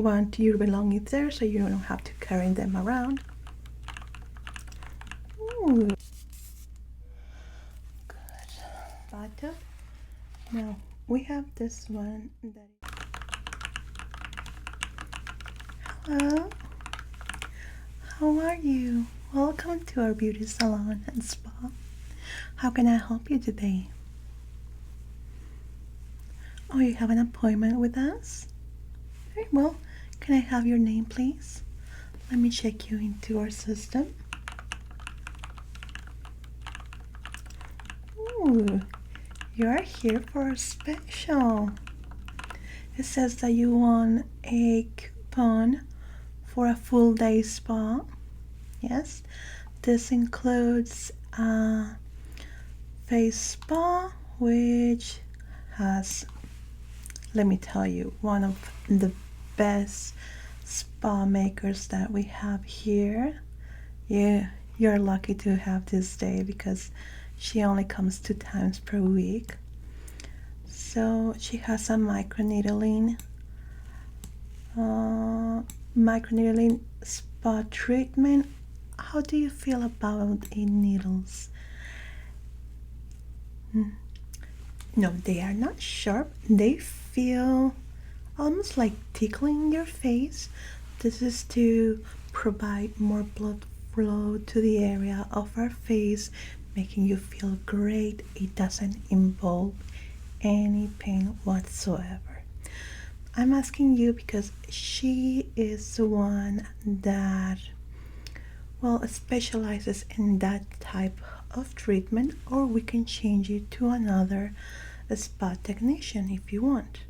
want your belongings there so you don't have to carry them around. Ooh. Good. Bathtub. Now we have this one that Hello. How are you? Welcome to our beauty salon and spa. How can I help you today? Oh, you have an appointment with us? Very well. Can I have your name, please? Let me check you into our system. Ooh, you are here for a special. It says that you want a coupon for a full day spa. Yes, this includes a face spa, which has, let me tell you, one of the best spa makers that we have here. Yeah, you're lucky to have this day because she only comes 2 times per week. So she has a microneedling spa treatment. How do you feel about needles? No, they are not sharp. They feel almost like tickling your face. This is to provide more blood flow to the area of our face, making you feel great. It doesn't involve any pain whatsoever. I'm asking you because she is the one that, well, specializes in that type of treatment, or we can change it to another spa technician if you want.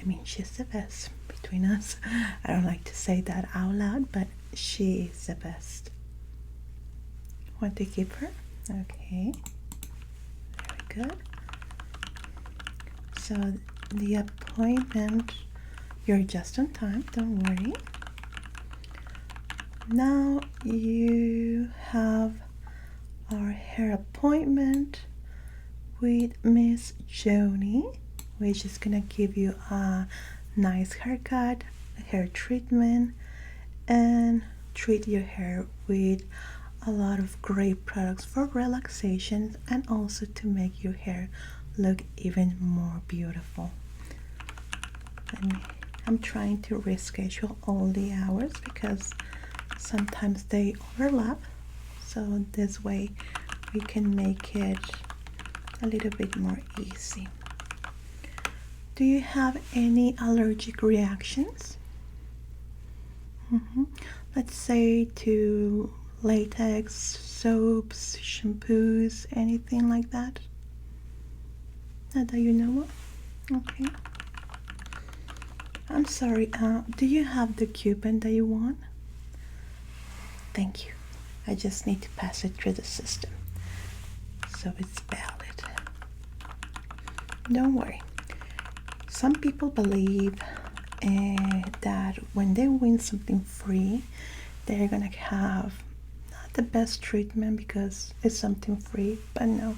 I mean, she's the best between us. I don't like to say that out loud, but she is the best. Want to keep her? Okay, very good. So the appointment, you're just on time, don't worry. Now you have our hair appointment with Miss Jonie, which is gonna give you a nice haircut, hair treatment, and treat your hair with a lot of great products for relaxation and also to make your hair look even more beautiful. I'm trying to reschedule all the hours because sometimes they overlap, so this way we can make it a little bit more easy. Do you have any allergic reactions? Let's say to latex, soaps, shampoos, anything like that? Not that you know of? Okay. I'm sorry, do you have the coupon that you want? Thank you. I just need to pass it through the system so it's valid. Don't worry. Some people believe that when they win something free, they're gonna have not the best treatment because it's something free, but no.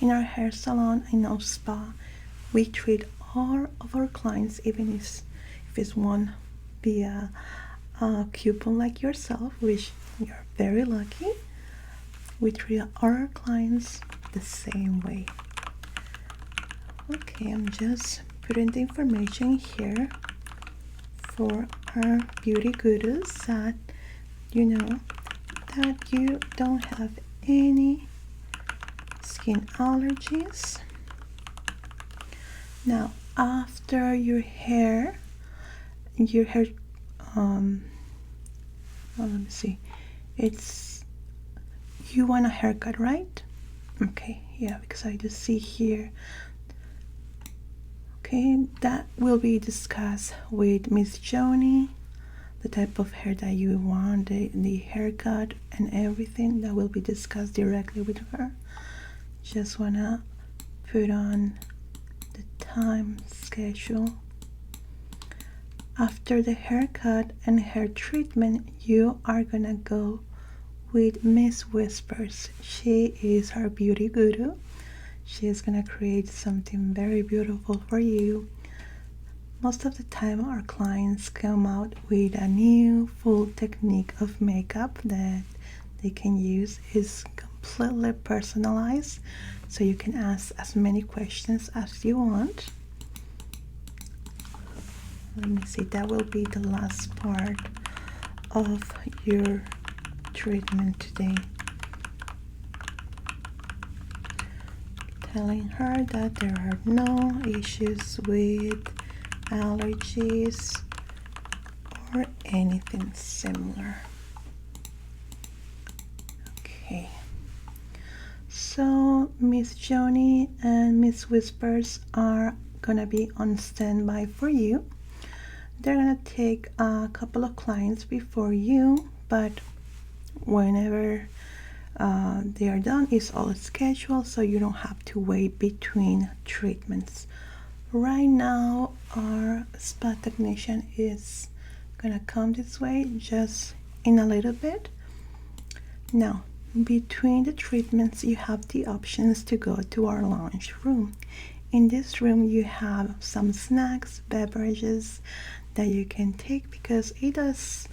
In our hair salon, in our spa, we treat all of our clients, even if it's one via a coupon like yourself, which you're very lucky. We treat our clients the same way. Okay, I'm just putting the information here for our beauty gurus that you know that you don't have any skin allergies. Now, after your hair, well, let me see, it's, you want a haircut, right? Okay, yeah, because I just see here. Okay, that will be discussed with Miss Jonie, the type of hair that you want, the haircut and everything that will be discussed directly with her. Just wanna put on the time schedule. After the haircut and hair treatment, you are gonna go with Miss Whispers. She is our beauty guru. She is gonna create something very beautiful for you. Most of the time our clients come out with a new full technique of makeup that they can use. Is completely personalized, so you can ask as many questions as you want. Let me see, that will be the last part of your treatment today. Telling her that there are no issues with allergies or anything similar. Okay, so Miss Jonie and Miss Whispers are gonna be on standby for you. They're gonna take a couple of clients before you, but whenever they are done, it's all scheduled, so you don't have to wait between treatments. Right now our spa technician is gonna come this way just in a little bit. Now, between the treatments you have the options to go to our lounge room. In this room you have some snacks, beverages that you can take, because it does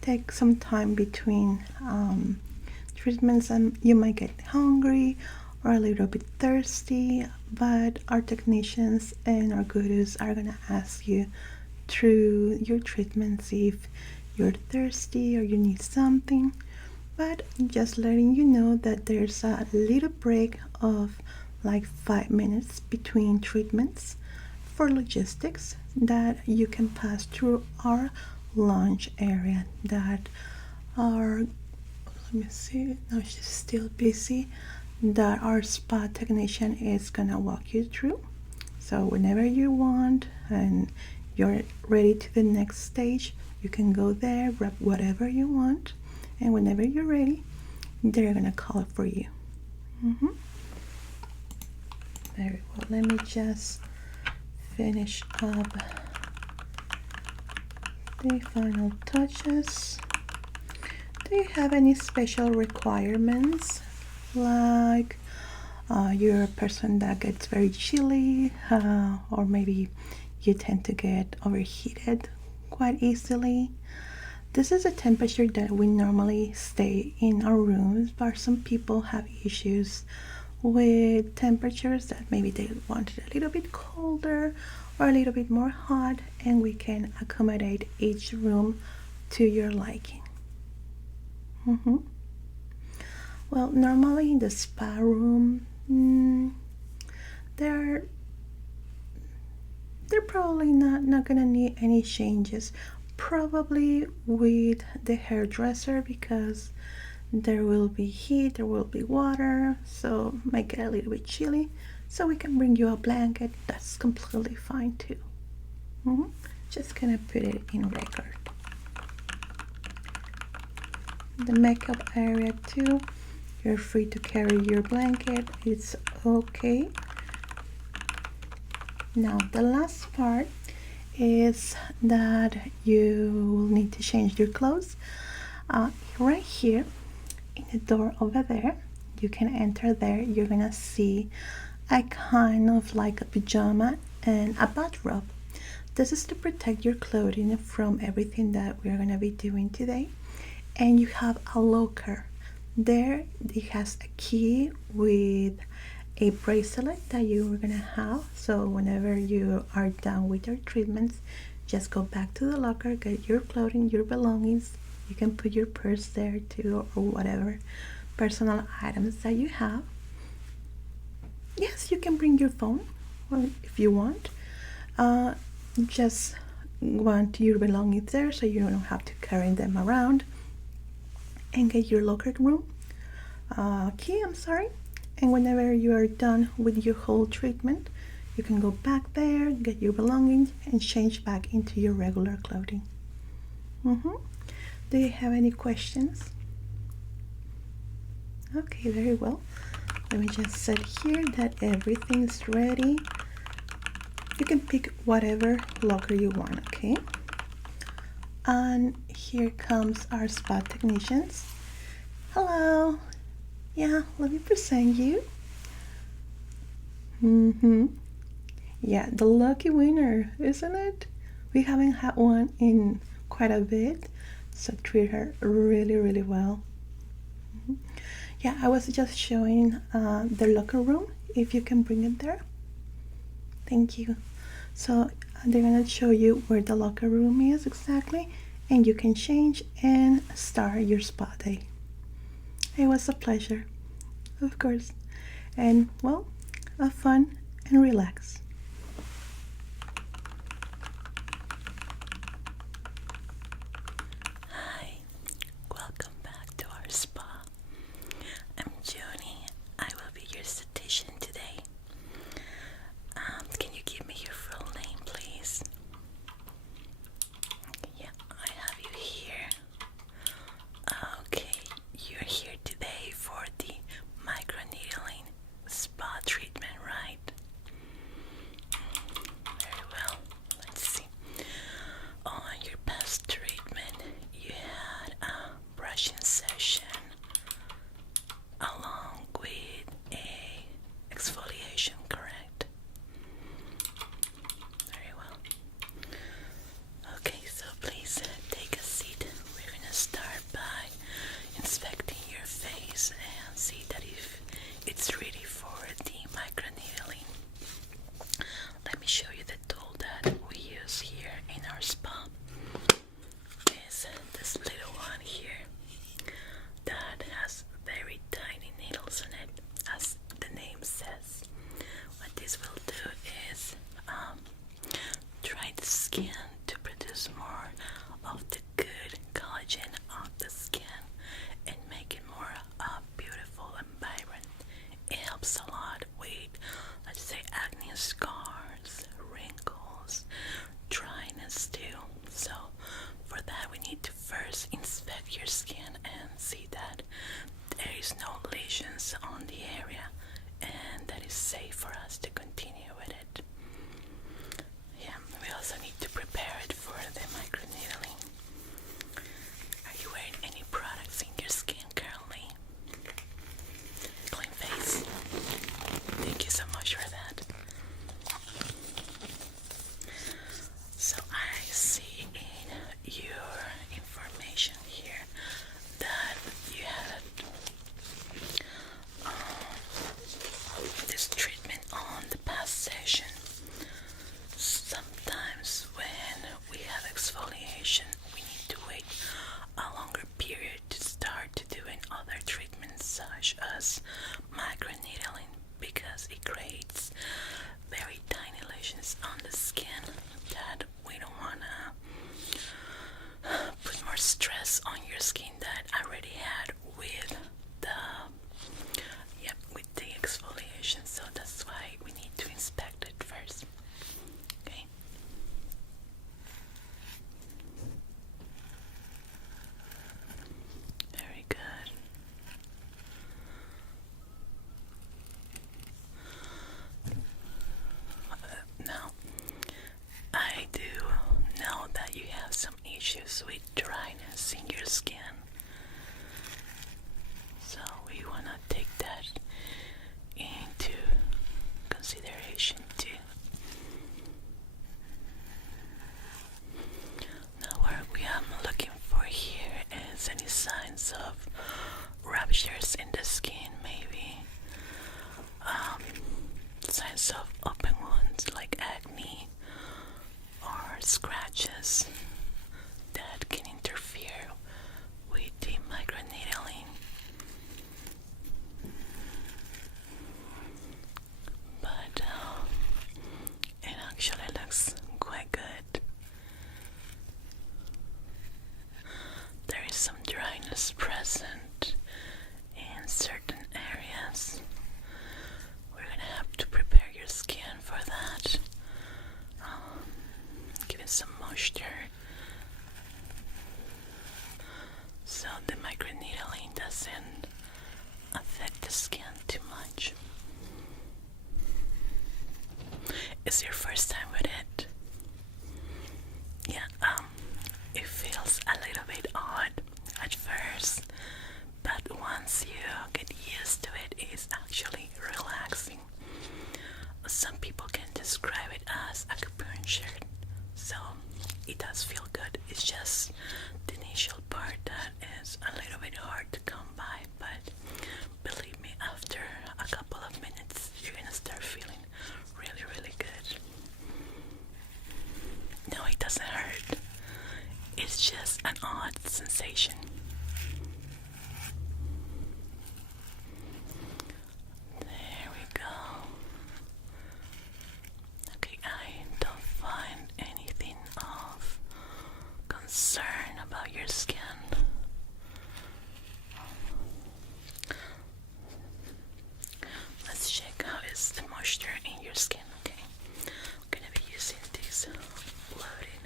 take some time between treatments and you might get hungry or a little bit thirsty, but our technicians and our gurus are gonna ask you through your treatments if you're thirsty or you need something. But just letting you know that there's a little break of like 5 minutes between treatments for logistics that you can pass through our lounge area that our, let me see, no, she's still busy, that our spa technician is gonna walk you through. So whenever you want and you're ready to the next stage, you can go there, grab whatever you want, and whenever you're ready, they're gonna call for you. Very well. Let me just finish up the final touches. Do you have any special requirements, like you're a person that gets very chilly, or maybe you tend to get overheated quite easily? This is a temperature that we normally stay in our rooms, but some people have issues with temperatures that maybe they want it a little bit colder or a little bit more hot, and we can accommodate each room to your liking. Well, normally in the spa room, they're probably not gonna need any changes, probably with the hairdresser, because there will be heat, there will be water, so might get a little bit chilly, so we can bring you a blanket. That's completely fine too. Just gonna put it in record. The makeup area too, you're free to carry your blanket, it's okay. Now the last part is that you will need to change your clothes. Right here in the door over there, you can enter there. You're gonna see a kind of like a pajama and a bathrobe. This is to protect your clothing from everything that we're gonna be doing today. And you have a locker there. It has a key with a bracelet that you are gonna have, so whenever you are done with your treatments, just go back to the locker, get your clothing, your belongings. You can put your purse there too, or whatever personal items that you have. Yes, you can bring your phone, or if you want, just want your belongings there so you don't have to carry them around. And get your locker room key, I'm sorry. And whenever you are done with your whole treatment, you can go back there, get your belongings, and change back into your regular clothing. Do you have any questions? Okay, very well. Let me just set here that everything's ready. You can pick whatever locker you want, okay? And here comes our spa technicians. Hello. Yeah, let me present you. Yeah, the lucky winner, isn't it? We haven't had one in quite a bit, so treat her really, really well. Yeah, I was just showing the locker room, if you can bring it there. Thank you. So they're gonna show you where the locker room is exactly, and you can change and start your spa day. It was a pleasure, of course, and well, have fun and relax. Hi, welcome back to our spa. I'm Jonie. I will be your esthetician today. Can you give me your full name, please? Yeah, I have you here. Okay, you're here today for the microneedling spa treatment, right? Very well. Let's see. On your past treatment, you had a brushing session along with a exfoliation, correct? Very well. Okay, so please take a seat. We're gonna start by inspecting your face and see that if it's ready for the microneedling. Let me show you the tool that we use here in our spa. Is this little one here that has very tiny needles in it, as the name says. What this will do is dry the skin to produce more of the good collagen of the skin and make it more beautiful and vibrant. It helps a lot with, let's say, acne scars, wrinkles, dryness too. So for that we need to first inspect your skin and see that there is no lesions on the area and that is safe for us to continue with it. Yeah, we also need to prepare it for the microneedling. Are you wearing any products in your skin currently? Clean face. Thank you so much for that. So I see in your information here that you had this treatment on the past session. Sometimes when we have exfoliation, we need to wait a longer period to start doing other treatments such as microneedling because it creates very tiny lesions on the skin that we don't want to put more stress on your skin that already had with the with the exfoliation. So that's why we need to inspect it first. Okay. Very good. Now, I do know that you have some issues with dryness in your skin. So we want to take that into consideration too. Now what we are looking for here is any signs of ruptures in the skin, maybe signs of open wounds like acne or scratches that can interfere with the microneedling. But it actually looks quite good. There is some dryness present in certain areas. We're gonna have to prepare your skin for that. Give it some moisture so the microneedling doesn't affect the skin too much. Is your first time with it? Yeah, it feels a little bit odd at first, but once you get used to it, it's actually relaxing. Some people can describe it as acupuncture. So it does feel good. It's just the initial part that is a little bit hard to come by, but believe me, after a couple of minutes, you're gonna start feeling really, really good. No, it doesn't hurt. It's just an odd sensation. There we go. Okay, I don't find anything of concern about your skin. Let's check how is the moisture in your skin, okay? I'm gonna be using this floating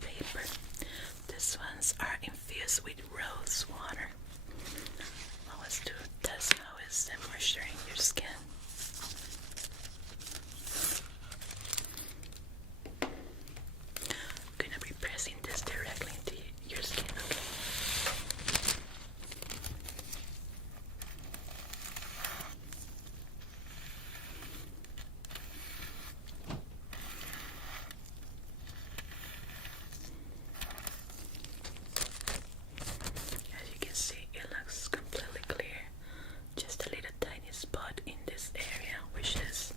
paper. These ones are infused with rose water. Allow us to test how is the moisture in your skin. I'm gonna be pressing this directly into your skin, okay? As you can see, it looks completely clear. Just a little tiny spot in this area, which is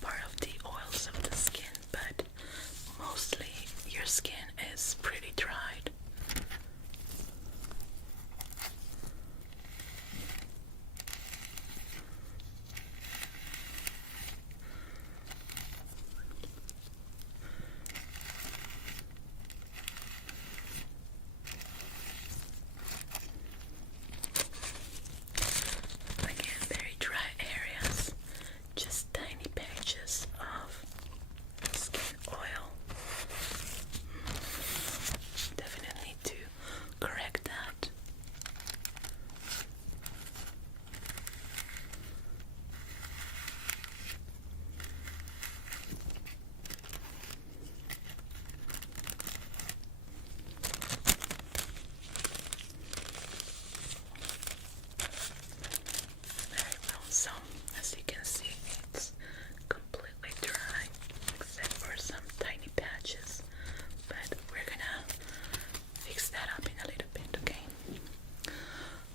part of the oils of the skin, but mostly your skin is pretty dried. Again, very dry areas, just tiny patches of skin oil. Definitely need to correct that. Very well, so as you can see, it's completely dry except for some tiny patches, but we're gonna fix that up in a little bit, okay?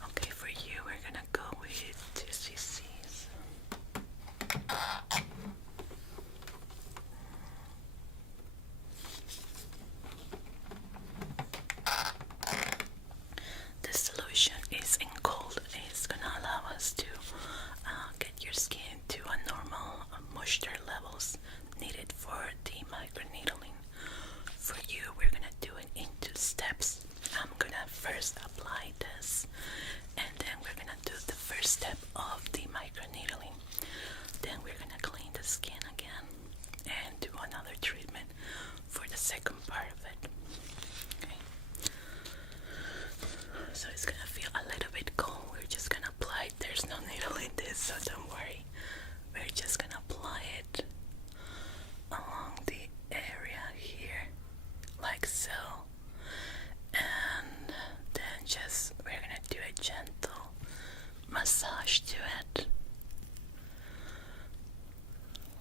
Okay, for you, we're gonna go with 2 cc's. This solution is in cold. It's gonna allow us to get your skin to a normal moisture levels needed for the microneedling. For you, we're gonna do it in 2 steps. I'm gonna first apply this, and then we're gonna do the first step of the microneedling. Then we're gonna clean the skin again and do another treatment for the second part of it. Okay. So it's gonna feel a little bit cold. We're just gonna apply it. There's no needle in this, so don't worry. We're just gonna apply it along the area here, like so. And then we're gonna do a gentle massage to it,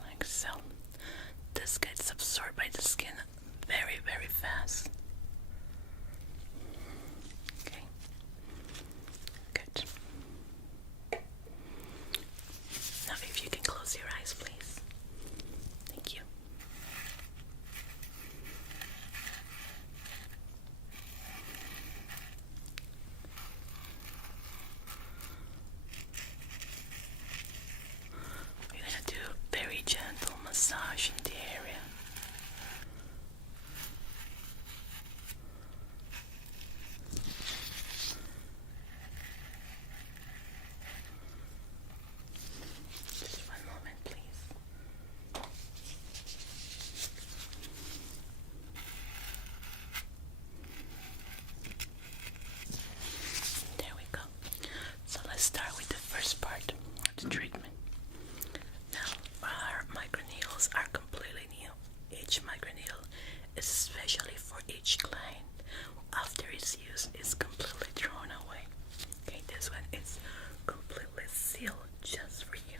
like so. This gets absorbed by the skin very, very fast. Okay, good. Now if you can close your eyes, please. Thank you. We're gonna do very gentle massage in the area. Just one moment, please. There we go. So let's start with the first part of the treatment. Now, our microneedles are completely new. Each microneedle is especially for each client. After its use, is completely thrown away. Okay, this one is completely sealed just for you.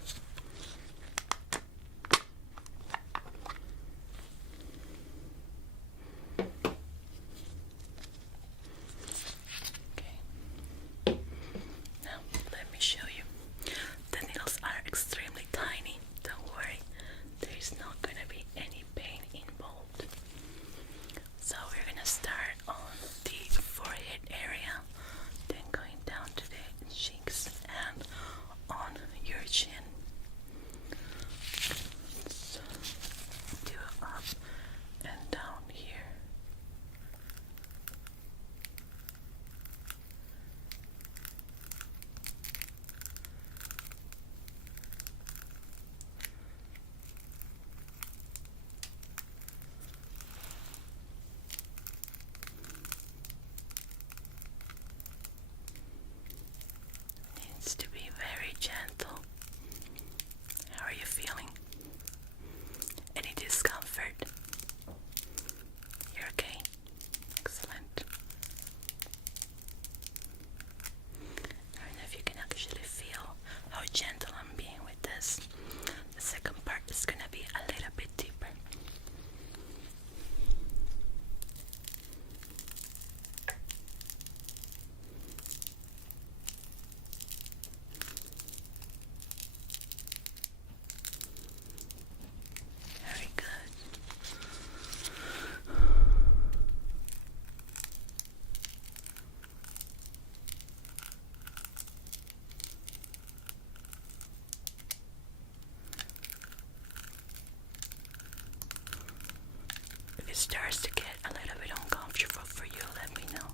starts to get a little bit uncomfortable for you, let me know.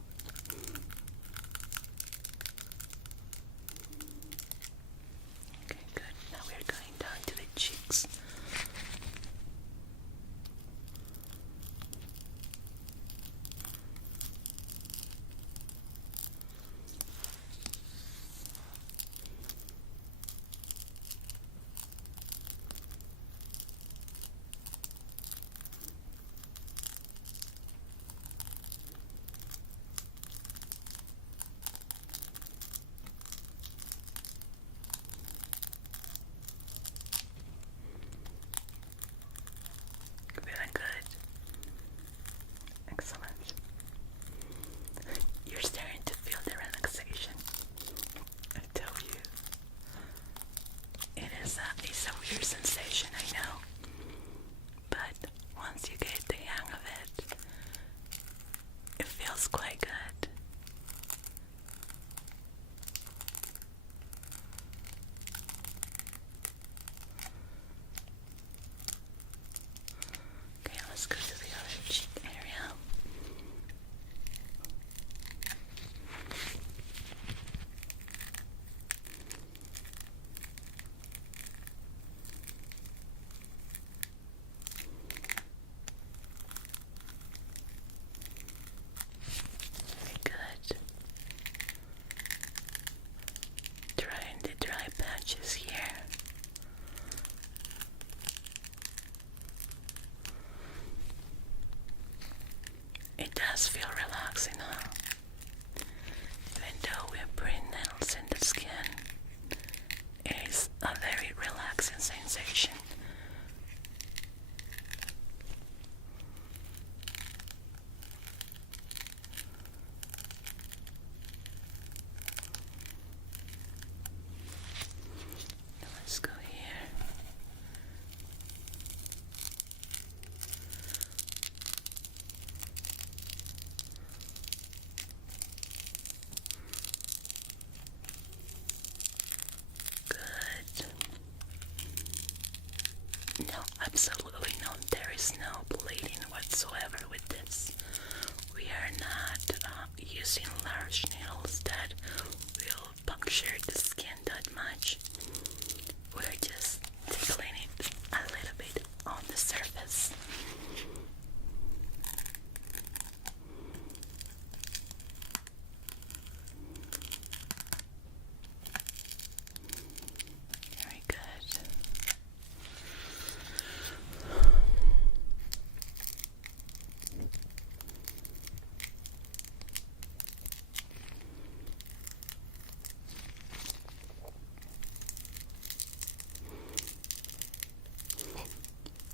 Okay, good. Now we're going down to the cheeks. Very good. Excellent. You're starting to feel the relaxation. I tell you. It's a weird sensation, I know. But once you get the hang of it, it feels quite good. Okay, let's go to the other cheek area. Very good. Drying the dry patches here. It does feel relaxing, huh? Even though we're putting nails in the skin, it is a very relaxing sensation. Let's go here. Good. No, absolutely no. There is no bleeding whatsoever with this. We are not using large needles that will puncture the skin that much. We're just tickling it a little bit on the surface. Very good.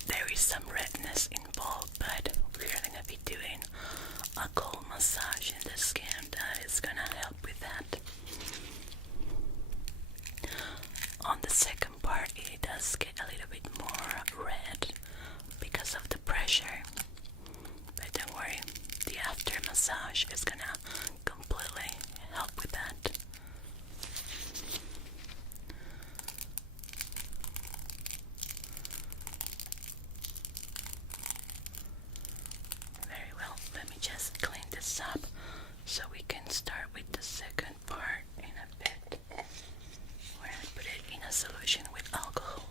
There is some redness involved, but we're going to be doing a cold massage in the skin that is going to help with that. On the second part, it does get a little bit more red because of the pressure. But don't worry, the after massage is going to completely help with that. Very well, let me just clean this up so we can start with the second part in a bit. We're going to put it in a solution with alcohol.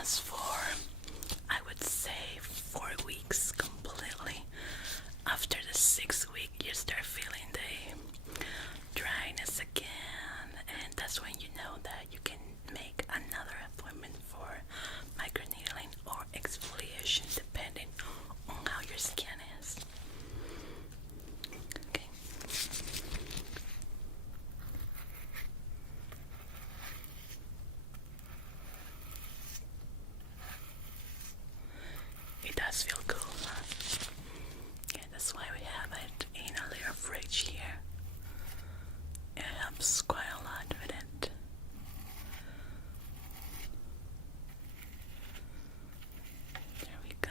lasts for, I would say, 4 weeks completely. After the 6th week, you start feeling the dryness again, and that's when you know that you can make another appointment for microneedling or exfoliation, depending on how your skin is. Okay. It does feel cool, huh? Yeah, that's why we have it in a little fridge here. It helps quite a lot with it. There we go.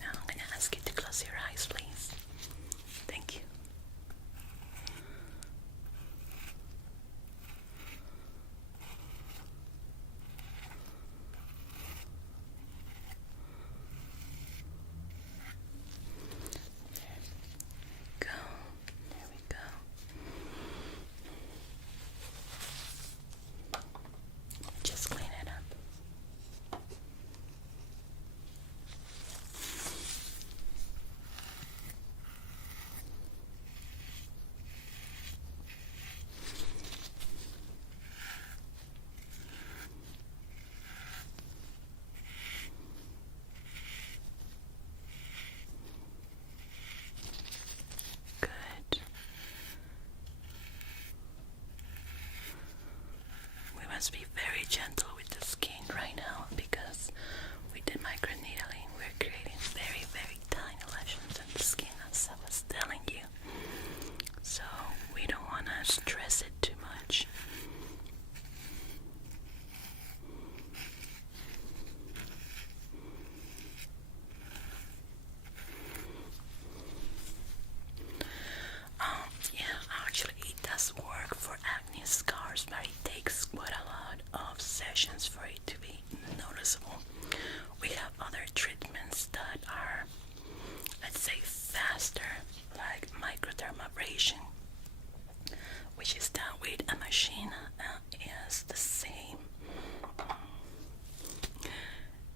Now I'm going to ask you to close your eyes, please. Thank you. Go. There we go. Just clean it up. Good. We must be very gentle with the skin right now because with the microneedling we're creating very, very tiny lesions in the skin, as I was telling you. So we don't want to stress it too much. Yeah, actually it does work for acne scars, but it takes quite a lot of sessions for it to be noticeable. We have other treatments that are, let's say, faster, like microdermabrasion, which is done with a machine. Is the same.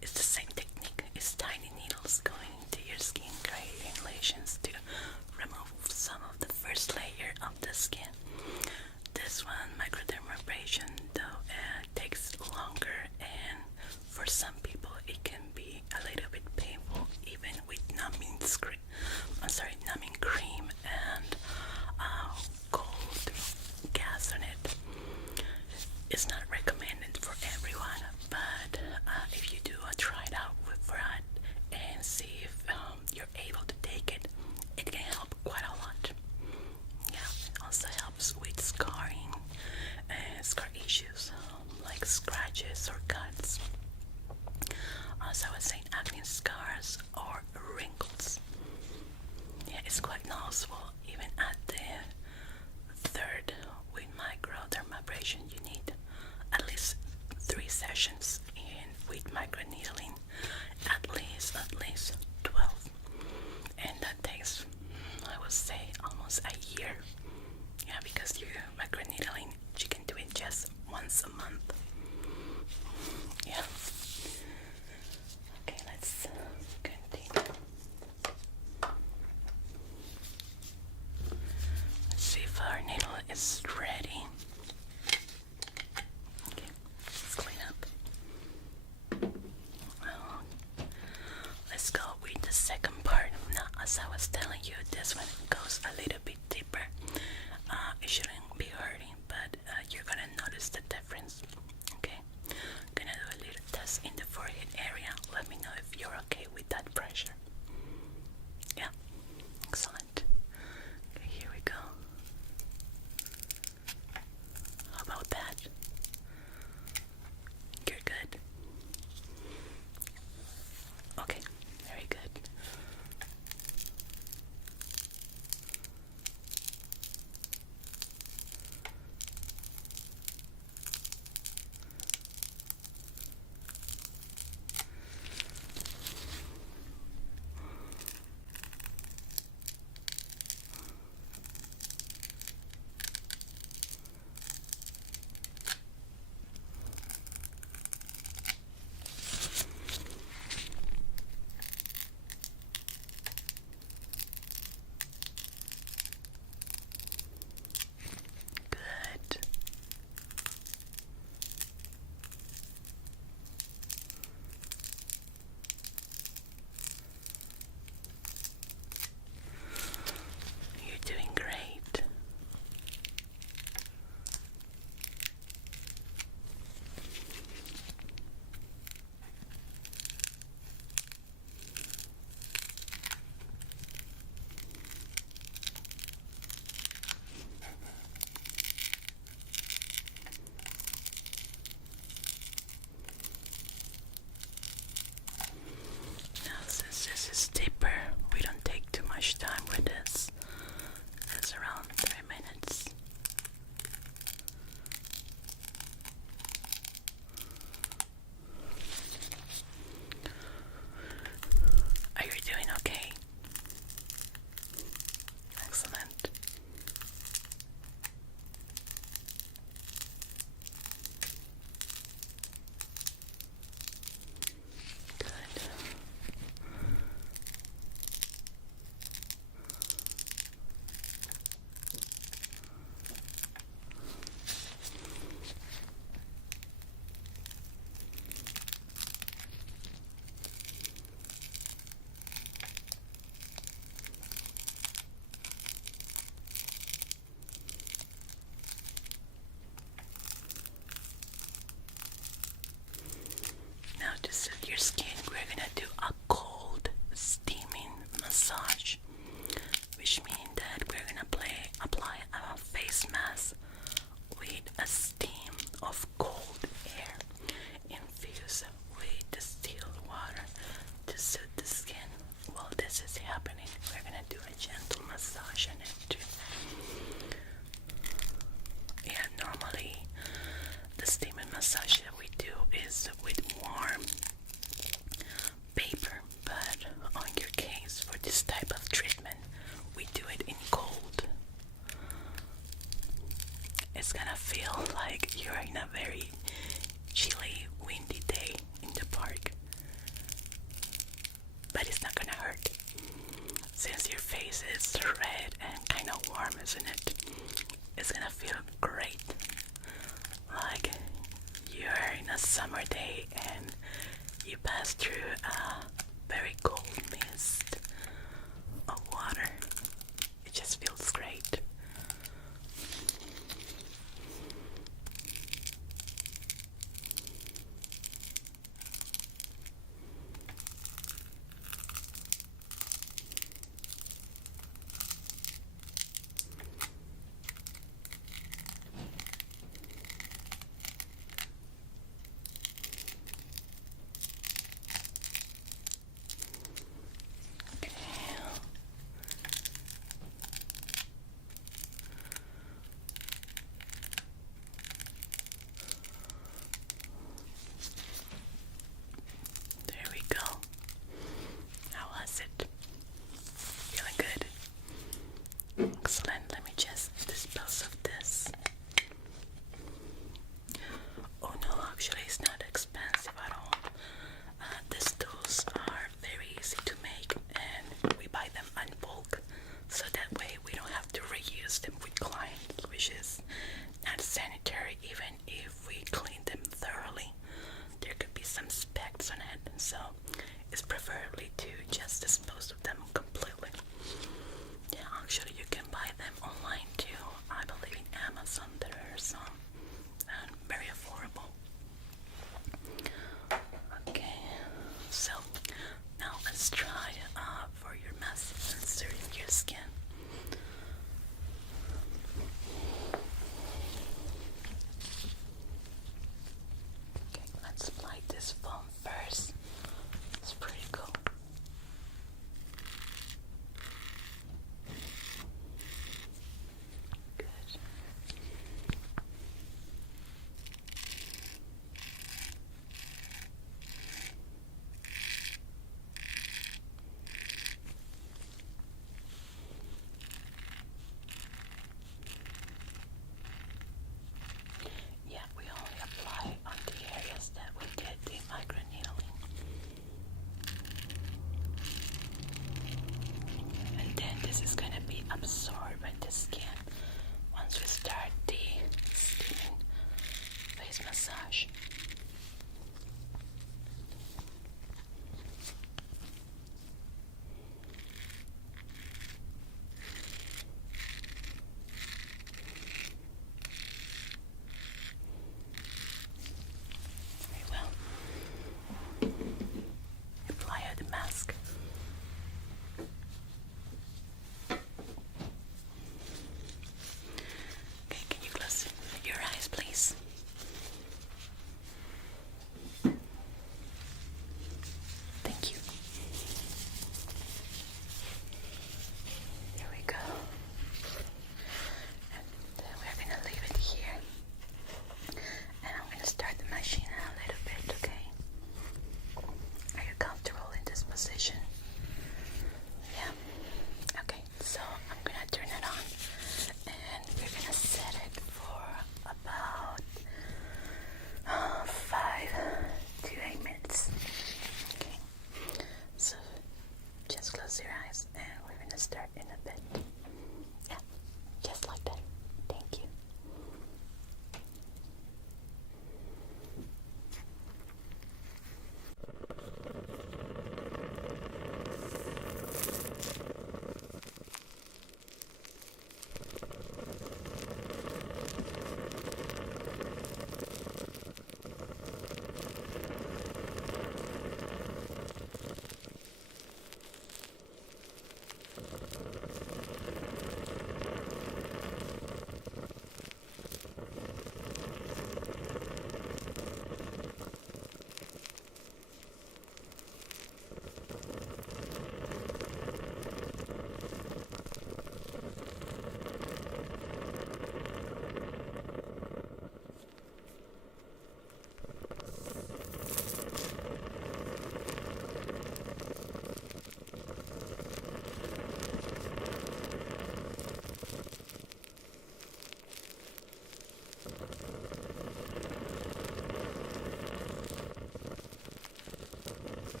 It's the same technique. It's tiny needles going into your skin, creating lesions to remove some of the first layer of the skin. This one, microdermabrasion, though, takes longer, and for some people it can be a little bit painful, even with numbing cream and cold gas on it. It's not recommended for everyone, but if you do try it out for it and see if you're able to take it, it can help quite a lot. Yeah, it also helps with scarring and scar issues like scratches or cuts. As I was saying, acne scars or wrinkles. Yeah, it's quite noticeable. Even at the 3rd with microdermabrasion, you need at least 3 sessions in with microneedling, at least 12, and that takes, I would say, almost a year. Yeah, because you microneedling, you can do it just once a month. Yeah. Okay, let's continue. Let's see if our needle is ready. Okay, let's clean up. Well, let's go with the second part. Now, as I was telling you, this one goes a little bit deeper. It shouldn't be hurting, but you're gonna notice the difference. massage that we do is with warm paper, but on your case, for this type of treatment, we do it in cold. It's gonna feel like you're in a very chilly, windy day in the park, but it's not gonna hurt since your face is red and kind of warm, isn't it? It's gonna feel great, like you're in a summer day and you pass through a very cold mist of water. It just feels great.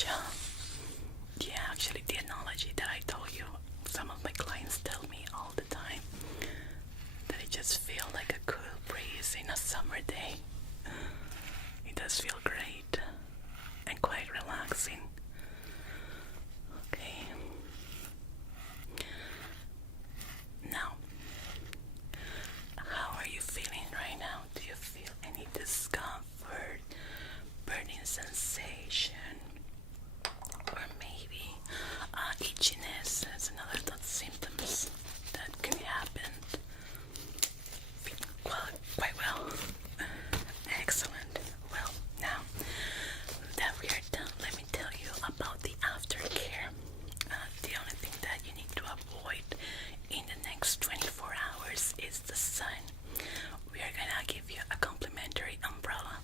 much, huh? Yeah, actually, the analogy that I told you, some of my clients tell me all the time that it just feels like a cool breeze in a summer day. It does feel great and quite relaxing. Okay. Now, how are you feeling right now? Do you feel any discomfort, burning sensation, or maybe itchiness? That's another of those symptoms that can happen. Well, quite well. Excellent. Well, now that we are done, let me tell you about the aftercare. The only thing that you need to avoid in the next 24 hours is the sun. We are gonna give you a complimentary umbrella.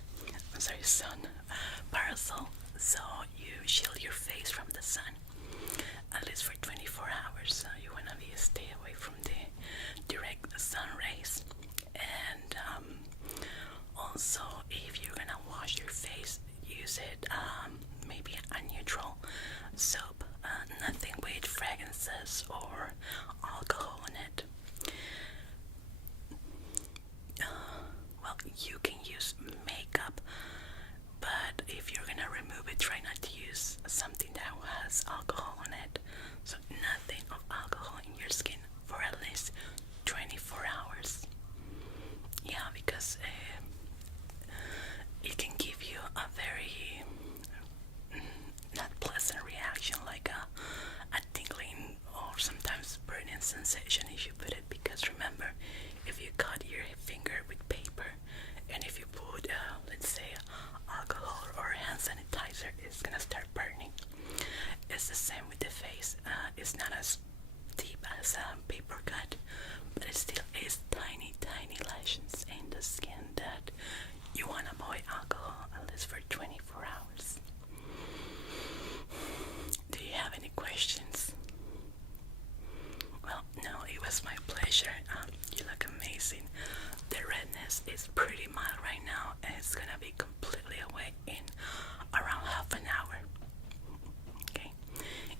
I'm sorry, parasol, so you shield your face from the sun at least for 24 hours. You wanna stay away from the direct sun rays. And also, if you're gonna wash your face, use it maybe a neutral soap, nothing with fragrances or alcohol in it. Well, you can use makeup, but if you're gonna remove it, try not to use something that has alcohol in it. So nothing of alcohol in your skin for at least 24 hours. Yeah, because it can give you a very not pleasant reaction, like a tingling or sometimes burning sensation if you put it. Because remember, if you cut your finger with paper and if you put let's say alcohol or hand sanitizer, it's gonna start burning. It's the same with the face. It's not as deep as a paper cut, but it still is tiny lesions in the skin that you want to avoid alcohol at least for 24 hours. Do you have any questions? Well, no, it was my pleasure. You look amazing. The redness is pretty mild right now, and it's gonna be completely away in around half an hour. Okay.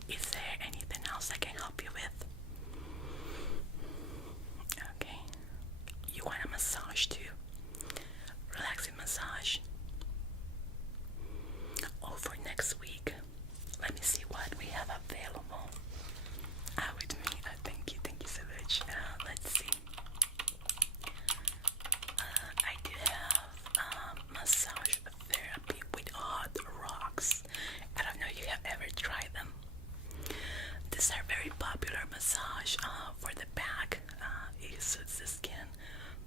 Is there anything else I can help you with? Okay. You want a massage too? Relaxing massage. Oh, for next week. Let me see what we have available. With me. Thank you so much. Let's see. I do have massage therapy with hot rocks. I don't know if you have ever tried them. These are very popular massage for the back. It suits the skin,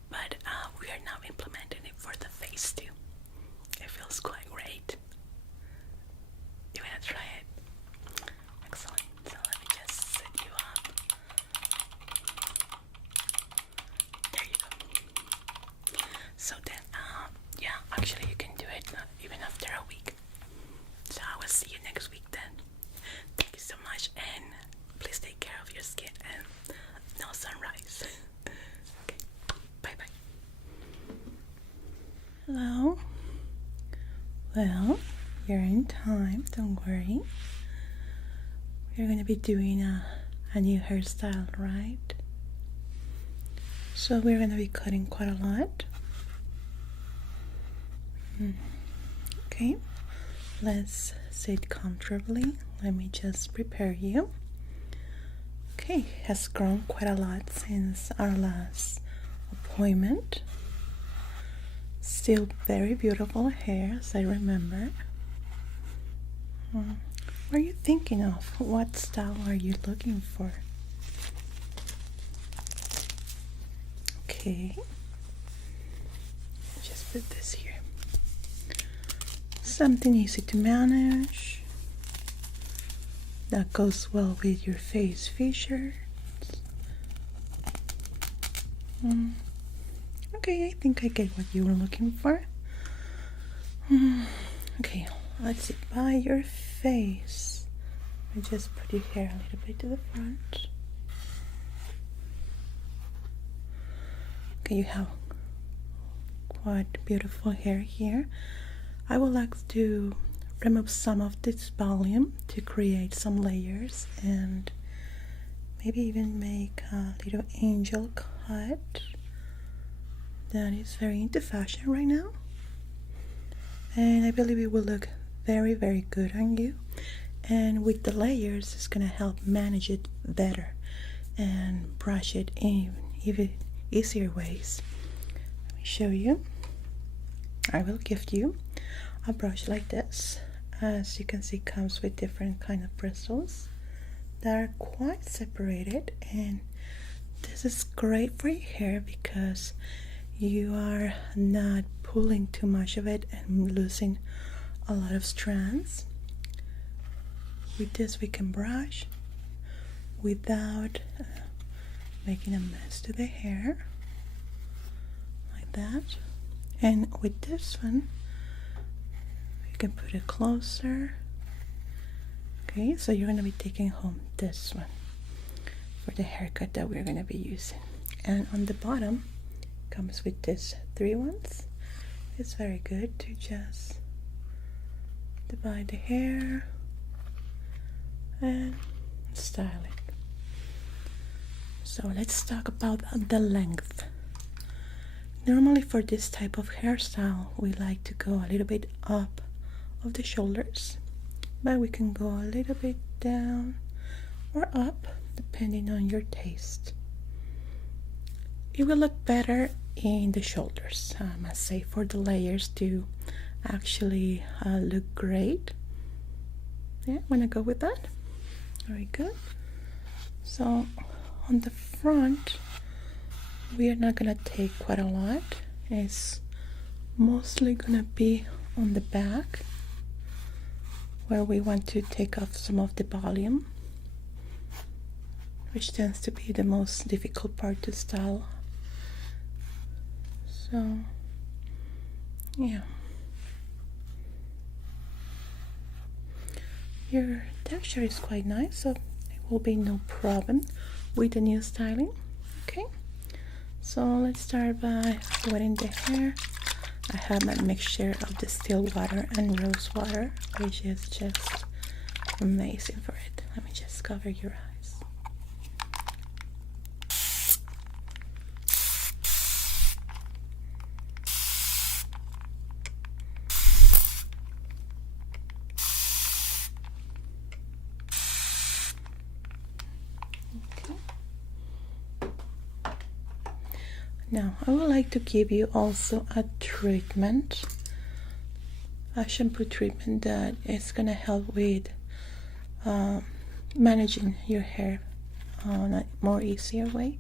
but we are now implementing it for the face too. It feels quite great. You wanna try it? Excellent. So let me just set you up. There you go. So then, yeah, actually you can do it even after a week. So I will see you next week then. Thank you so much, and please take care of your skin and no sunrise. Okay, bye bye. Hello. Well, you're in time, don't worry. We're going to be doing a new hairstyle, right? So we're going to be cutting quite a lot. Okay, let's sit comfortably. Let me just prepare you. Okay, has grown quite a lot since our last appointment. Still very beautiful hair, as I remember. What are you thinking of? What style are you looking for? Okay. Just put this here. Something easy to manage. That goes well with your face features. Okay, I think I get what you were looking for. Okay, let's see. By your face, I just put your hair a little bit to the front. Okay, you have quite beautiful hair here. I would like to remove some of this volume to create some layers and maybe even make a little angel cut that is very into fashion right now, and I believe it will look very, very good on you. And with the layers, it's gonna help manage it better and brush it in even easier ways. Let me show you. I will gift you a brush like this. As you can see, it comes with different kind of bristles that are quite separated, and this is great for your hair because you are not pulling too much of it and losing a lot of strands. With this we can brush without making a mess to the hair, like that. And with this one, you can put it closer. Okay, so you're going to be taking home this one for the haircut that we're going to be using. And on the bottom comes with this 3 ones. It's very good to just divide the hair and style it. So let's talk about the length. Normally for this type of hairstyle, we like to go a little bit up of the shoulders, but we can go a little bit down or up depending on your taste. It will look better in the shoulders, I must say, for the layers to actually look great. Yeah, wanna go with that? Very good. So on the front, we are not gonna take quite a lot. It's mostly gonna be on the back where we want to take off some of the volume, which tends to be the most difficult part to style. So yeah, your texture is quite nice, so it will be no problem with the new styling. Okay, so let's start by wetting the hair. I have my mixture of distilled water and rose water, which is just amazing for it. Let me just cover your eyes. Now, I would like to give you also a treatment, a shampoo treatment that is going to help with managing your hair on a more easier way.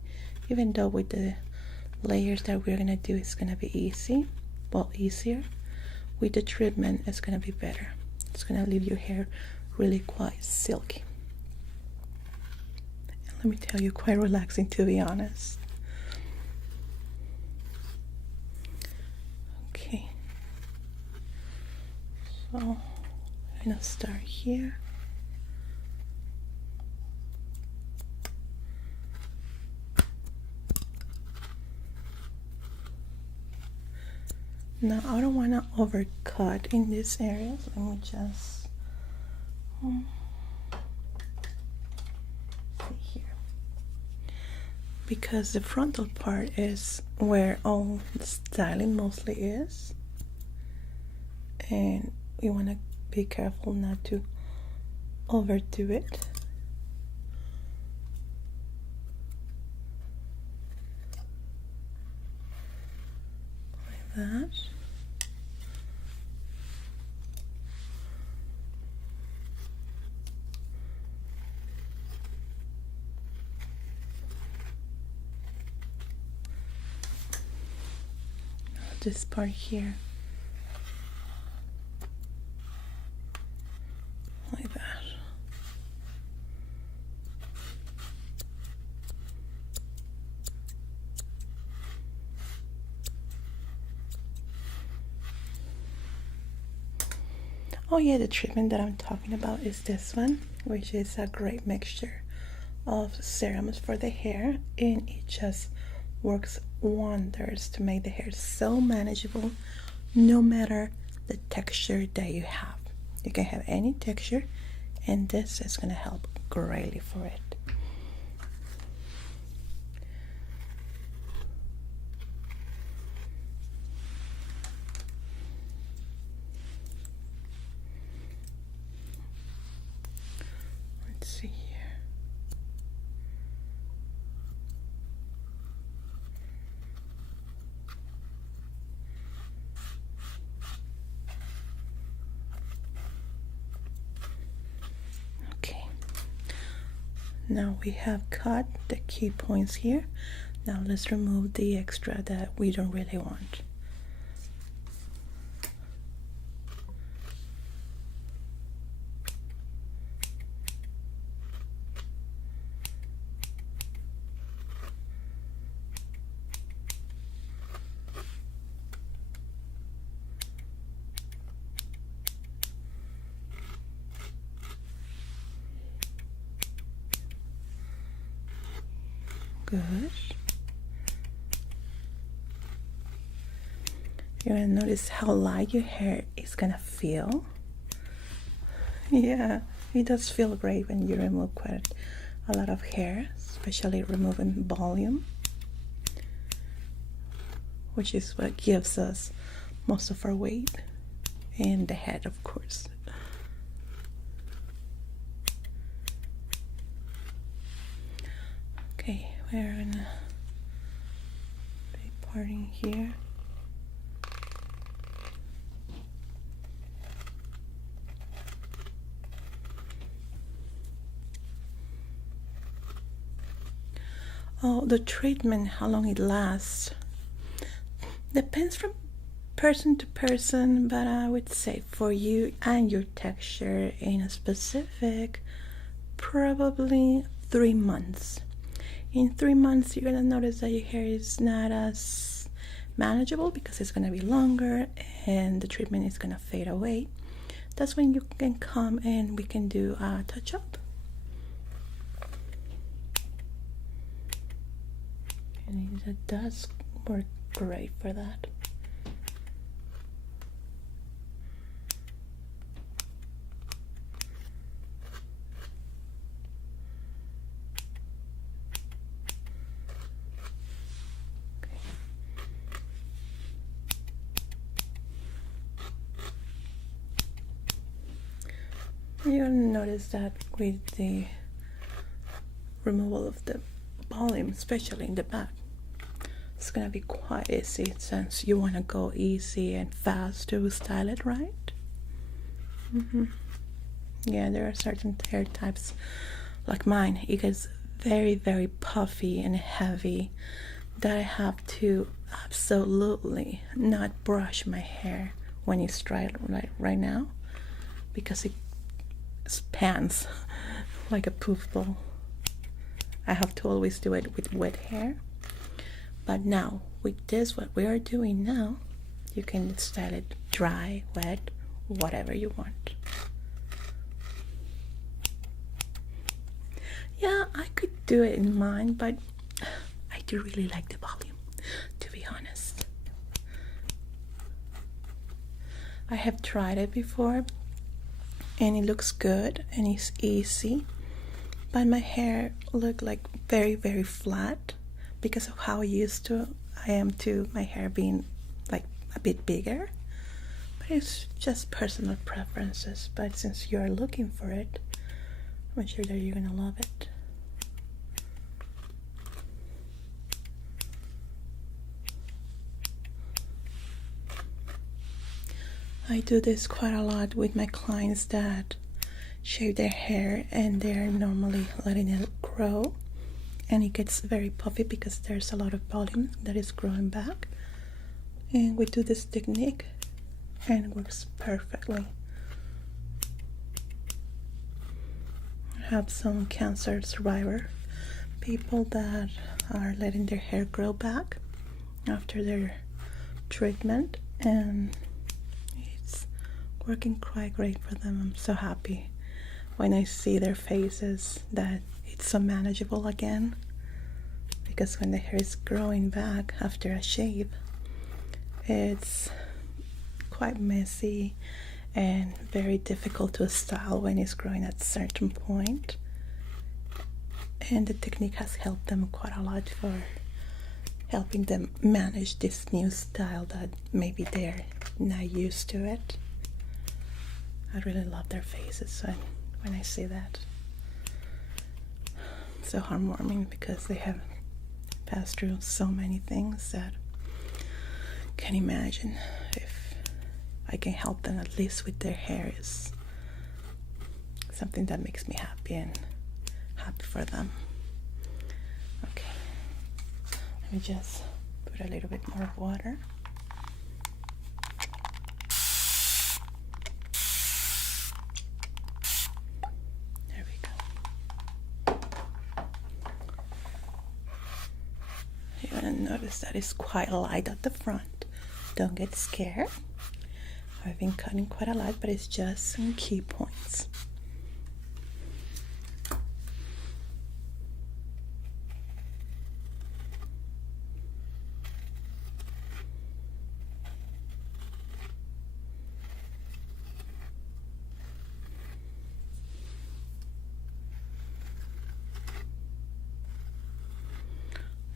Even though with the layers that we're going to do, it's going to be easier. With the treatment, it's going to be better. It's going to leave your hair really quite silky. And let me tell you, quite relaxing, to be honest. So I'm gonna start here. Now I don't want to overcut in this area, so let me just see here, because the frontal part is where all the styling mostly is, and we want to be careful not to overdo it. Like that. Now this part here. Like that. Oh yeah, the treatment that I'm talking about is this one, which is a great mixture of serums for the hair, and it just works wonders to make the hair so manageable no matter the texture that you have. You can have any texture, and this is going to help greatly for it. Let's see here. Okay. Now we have cut the key points here. Now let's remove the extra that we don't really want. Good. You're gonna notice how light your hair is gonna feel. Yeah, it does feel great when you remove quite a lot of hair, especially removing volume, which is what gives us most of our weight, and the head, of course. Okay, we're gonna be parting here. Oh, the treatment, how long it lasts, depends from person to person, but I would say for you and your texture in a specific, probably 3 months. In 3 months, you're gonna notice that your hair is not as manageable because it's gonna be longer and the treatment is gonna fade away. That's when you can come and we can do a touch-up. And it does work great for that. You're gonna notice that with the removal of the volume, especially in the back, it's gonna be quite easy since you want to go easy and fast to style it, right? Yeah, there are certain hair types like mine. It gets very, very puffy and heavy that I have to absolutely not brush my hair when it's dry right now because it pans like a poof ball. I have to always do it with wet hair. But now, with this, what we are doing now, you can style it dry, wet, whatever you want. Yeah, I could do it in mine, but I do really like the volume, to be honest. I have tried it before, and it looks good, and it's easy. But my hair looked like very, very flat because of how used I am to my hair being like a bit bigger. But it's just personal preferences. But since you're looking for it, I'm sure that you're gonna love it. I do this quite a lot with my clients that shave their hair and they're normally letting it grow, and it gets very puffy because there's a lot of volume that is growing back. And we do this technique and it works perfectly. I have some cancer survivor people that are letting their hair grow back after their treatment, and it's working quite great for them. I'm so happy when I see their faces that it's so manageable again, because when the hair is growing back after a shave, it's quite messy and very difficult to style when it's growing at a certain point. And the technique has helped them quite a lot for helping them manage this new style that maybe they're not used to it. I really love their faces when I see that. So heartwarming because they have passed through so many things that I can't imagine if I can help them at least with their hair is something that makes me happy and happy for them. Okay, let me just put a little bit more water. There we go. You're gonna notice that it's quite light at the front. Don't get scared. I've been cutting quite a lot, but it's just some key points.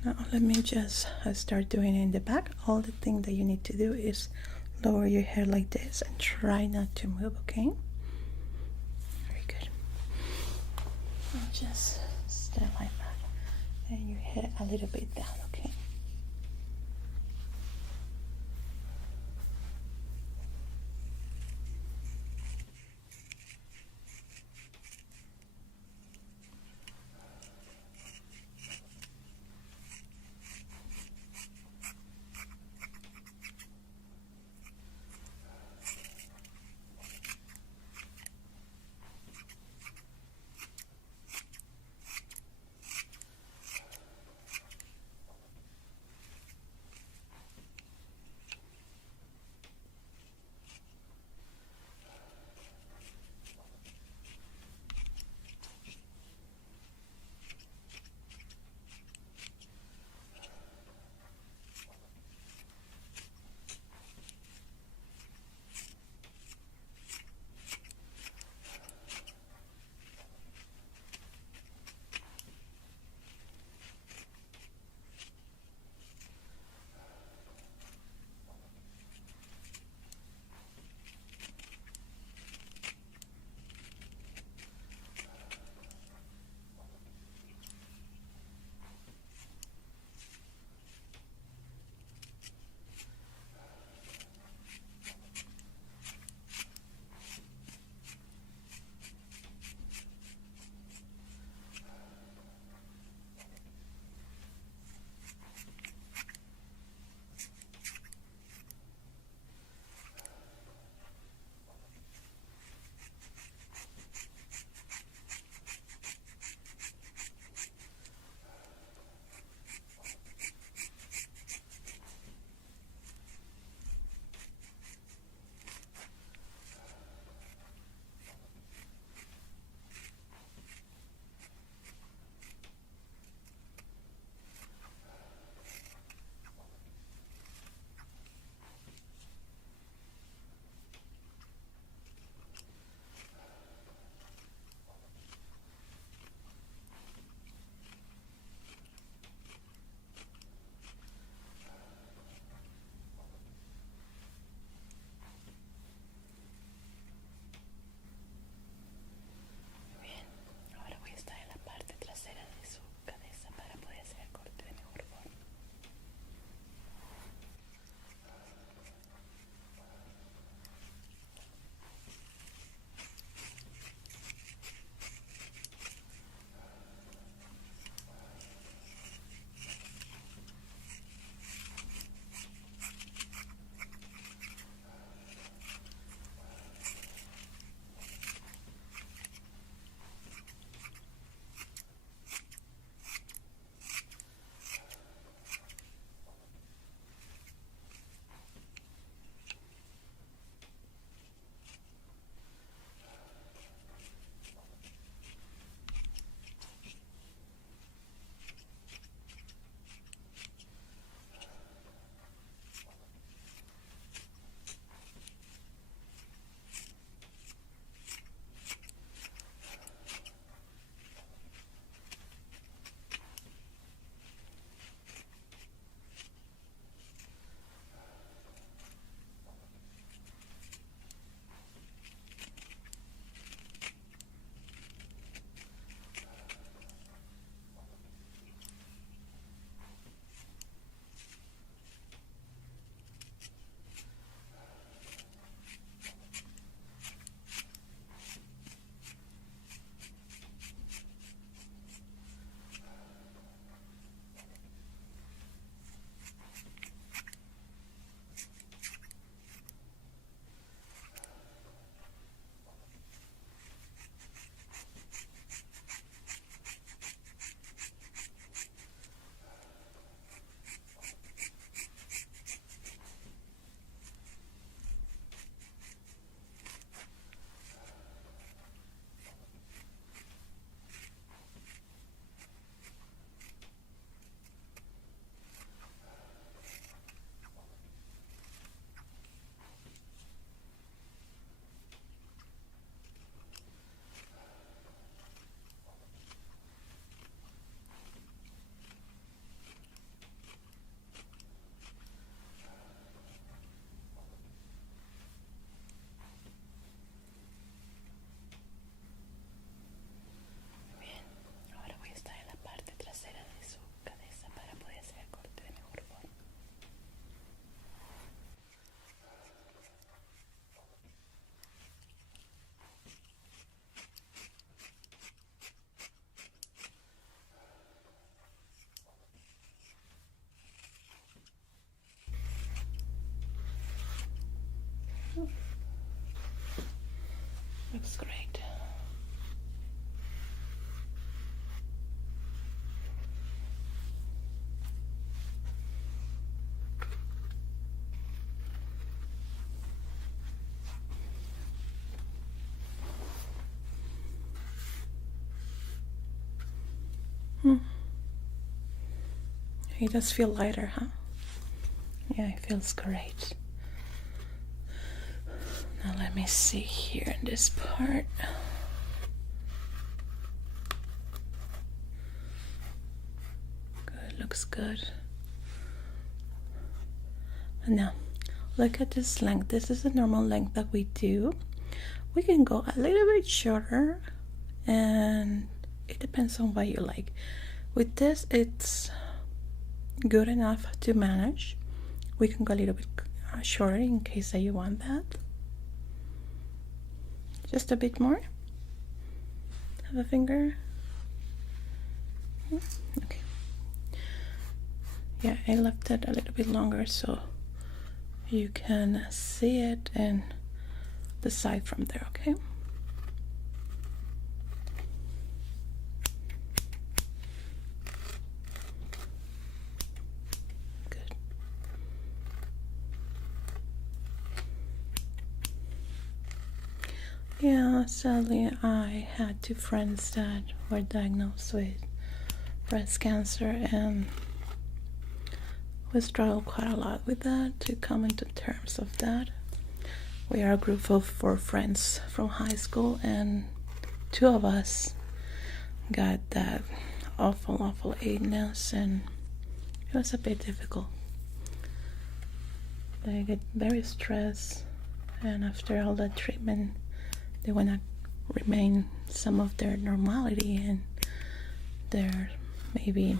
Now let me just start doing it in the back. All the thing that you need to do is lower your hair like this and try not to move, okay? Very good. And just stay like that. And your head a little bit down, okay? It does feel lighter, huh? Yeah, it feels great. Now let me see here in this part. Good, looks good. And now, look at this length. This is the normal length that we do. We can go a little bit shorter, and it depends on what you like. With this, it's good enough to manage. We can go a little bit shorter in case that you want that. Just a bit more. Have a finger. Okay. Yeah, I left it a little bit longer so you can see it and decide from there, okay? Good. Yeah, sadly, I had 2 friends that were diagnosed with breast cancer, and we struggled quite a lot with that, to come into terms of that. We are a group of 4 friends from high school, and 2 of us got that awful illness, and it was a bit difficult. They get very stressed, and after all that treatment, they want to remain some of their normality and their maybe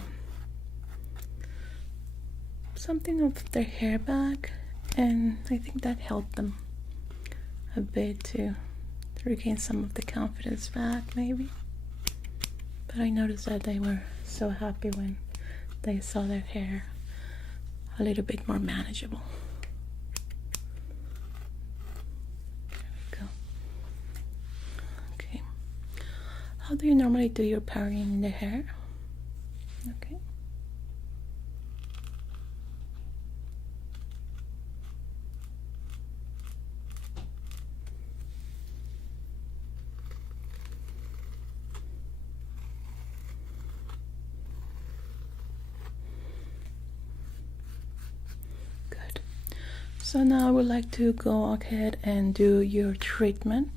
something of their hair back, and I think that helped them a bit to regain some of the confidence back, maybe. But I noticed that they were so happy when they saw their hair a little bit more manageable. There we go. Okay. How do you normally do your powdering in the hair? Okay. Good. So now I would like to go ahead and do your treatment.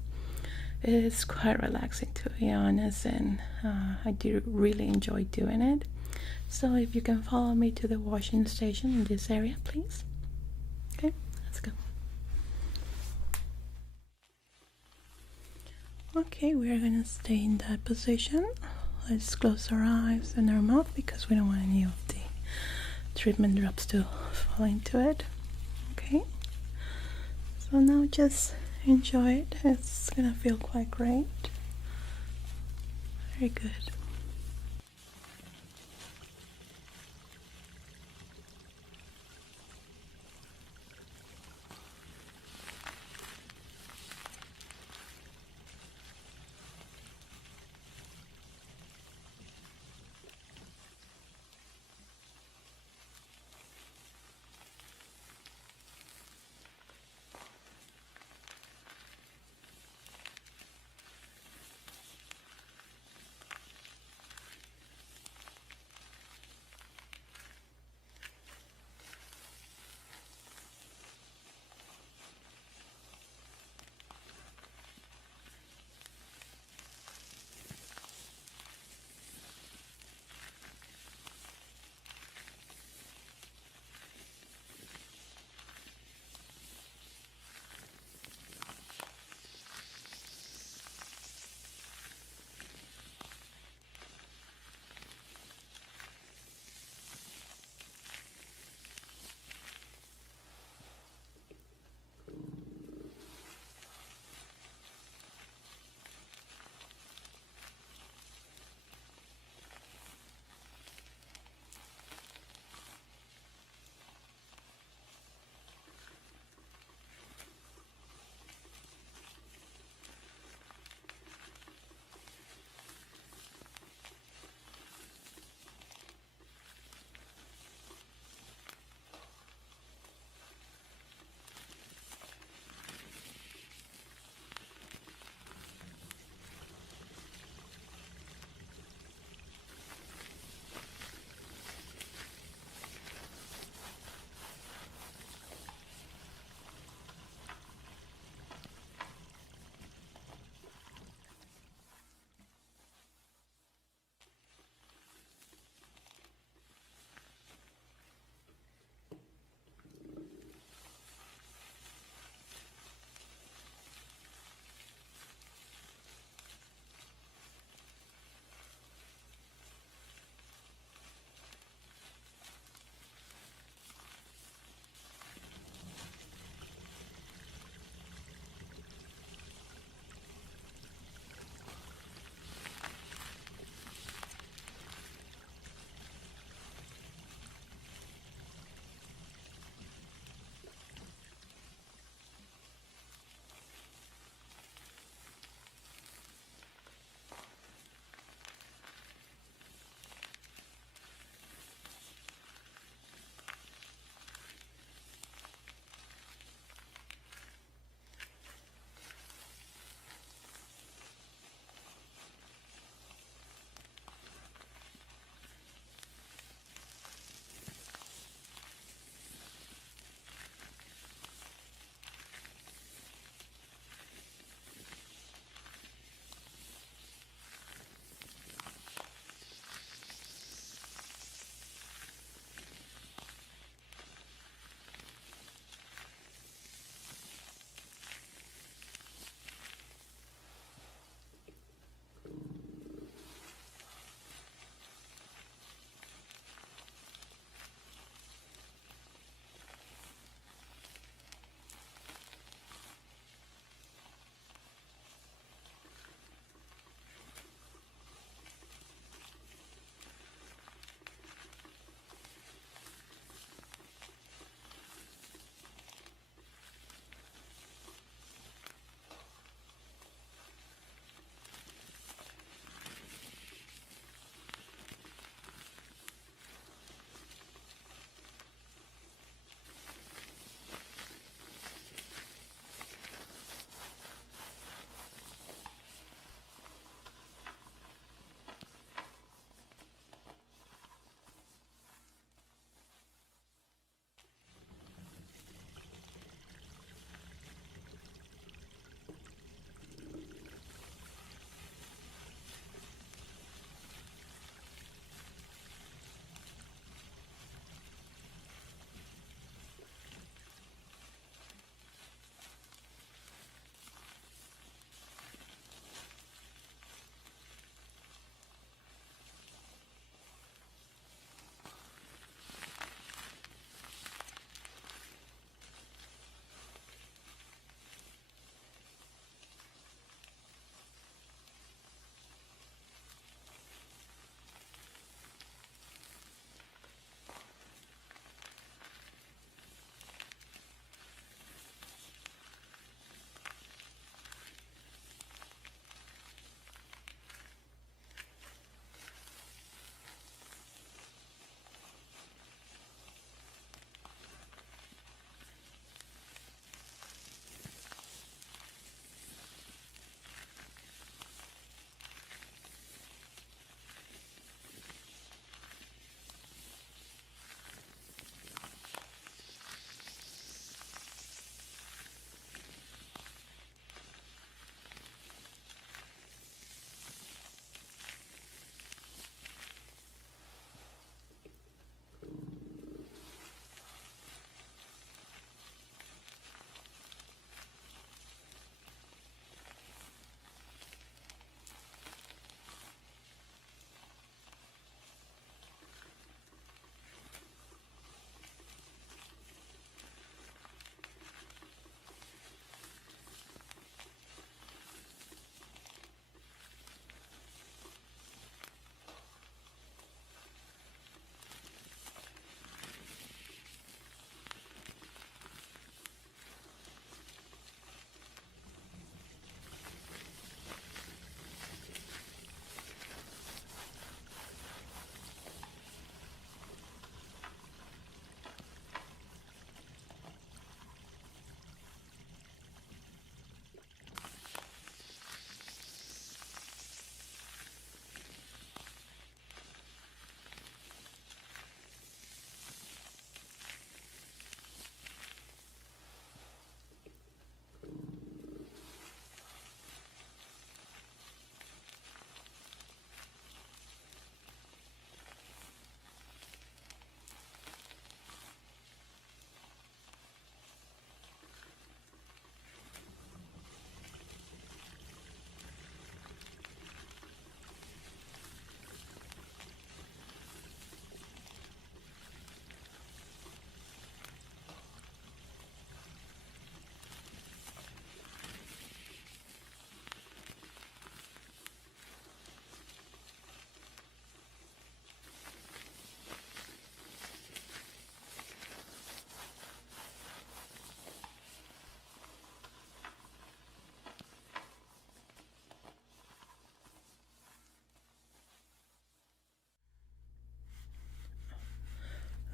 It's quite relaxing, to be honest, and I do really enjoy doing it. So if you can follow me to the washing station in this area, please. Okay, let's go. Okay, we are gonna stay in that position. Let's close our eyes and our mouth because we don't want any of the treatment drops to fall into it. Okay, so now just enjoy it. It's gonna feel quite great. Very good.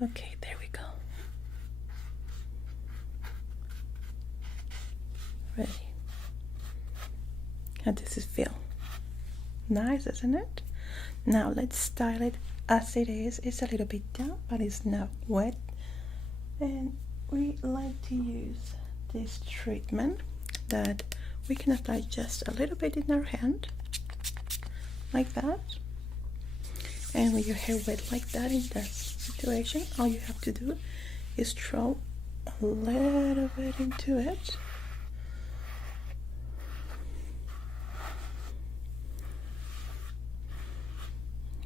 Okay, there we go. Ready. How does it feel? Nice, isn't it? Now let's style it as it is. It's a little bit damp, but it's not wet. And we like to use this treatment that we can apply just a little bit in our hand, like that. And with your hair wet like that in that situation, all you have to do is throw a little bit into it.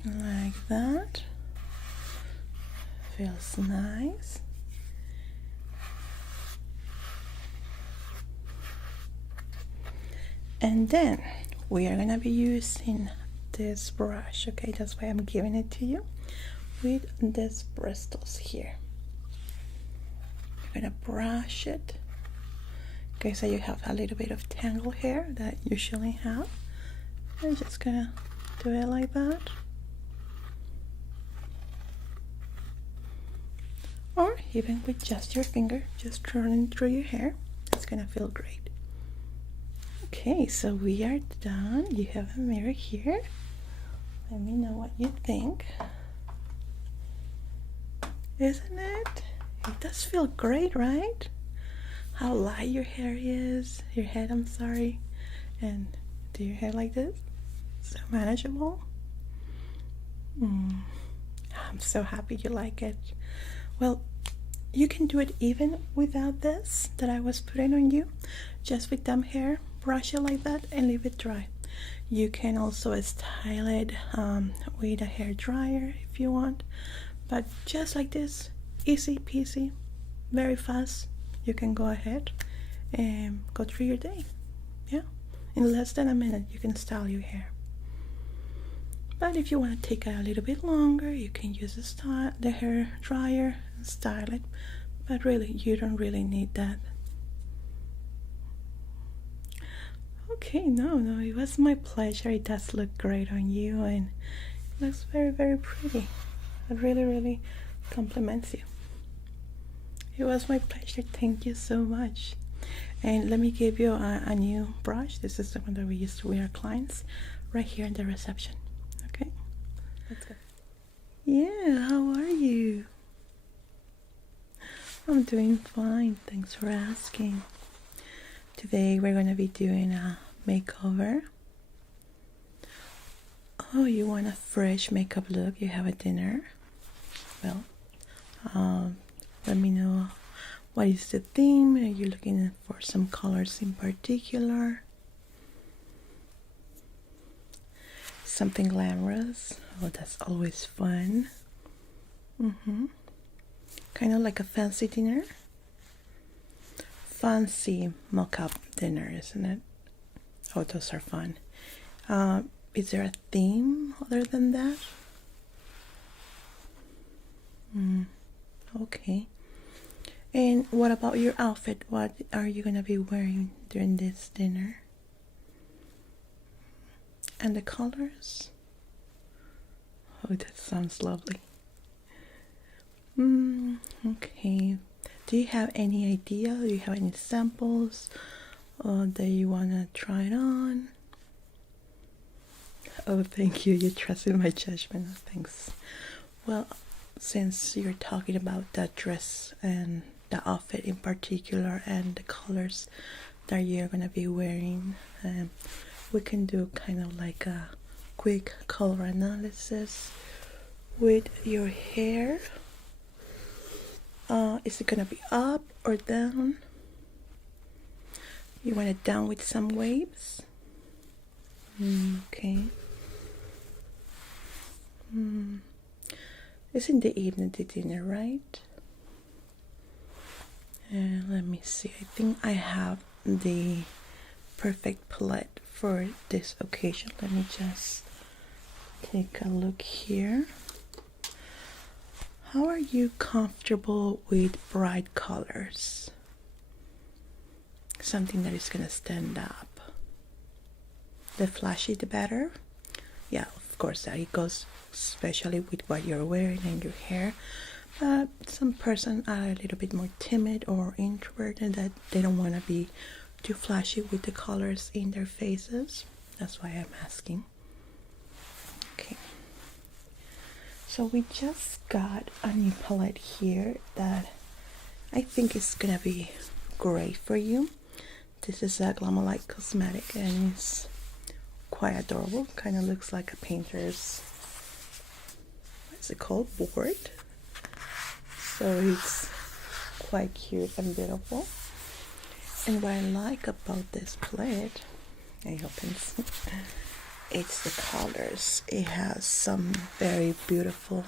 Like that. Feels nice. And then we are gonna be using this brush, okay? That's why I'm giving it to you with this bristles here. You're gonna brush it. Okay, so you have a little bit of tangle hair that you usually have. I'm just gonna do it like that. Or even with just your finger, just running through your hair. It's gonna feel great. Okay, so we are done. You have a mirror here. Let me know what you think. Isn't it? It does feel great, right? How light your hair is. Your head, I'm sorry. And do your hair like this? So manageable. I'm so happy you like it. Well, you can do it even without this that I was putting on you. Just with damp hair, brush it like that and leave it dry. You can also style it with a hair dryer if you want. But just like this, easy peasy, very fast, you can go ahead and go through your day. Yeah, in less than a minute you can style your hair. But if you want to take a little bit longer, you can use the hair dryer and style it. But really, you don't really need that. Okay, no, it was my pleasure. It does look great on you and it looks very, very pretty. It really, really compliments you. It was my pleasure. Thank you so much. And let me give you a new brush. This is the one that we use with our clients right here in the reception. Okay, let's go. Yeah, how are you? I'm doing fine. Thanks for asking. Today we're going to be doing a makeover. Oh, you want a fresh makeup look? You have a dinner? Well, let me know what is the theme. Are you looking for some colors in particular? Something glamorous? Oh, that's always fun. Kind of like a fancy dinner. Fancy mock-up dinner, isn't it? Oh, those are fun. Is there a theme other than that? Okay. And what about your outfit? What are you gonna be wearing during this dinner? And the colors? Oh, that sounds lovely. Okay. Do you have any idea? Do you have any samples that you want to try it on? Oh, thank you. You trusted my judgment. Thanks. Well, since you're talking about that dress and the outfit in particular and the colors that you're going to be wearing, we can do kind of like a quick color analysis with your hair. Is it gonna be up or down? You want it down with some waves? Okay. It's in the evening, the dinner, right? Let me see. I think I have the perfect palette for this occasion. Let me just take a look here. How are you comfortable with bright colors? Something that is gonna stand up. The flashy, the better. Yeah, of course, that it goes especially with what you're wearing and your hair. Some person are a little bit more timid or introverted, that they don't want to be too flashy with the colors in their faces. That's why I'm asking. Okay. So we just got a new palette here that I think is gonna be great for you. This is a Glamolite cosmetic and it's quite adorable. Kind of looks like a painter's, what's it called, board. So it's quite cute and beautiful. And what I like about this palette, it opens, it's the colors. It has some very beautiful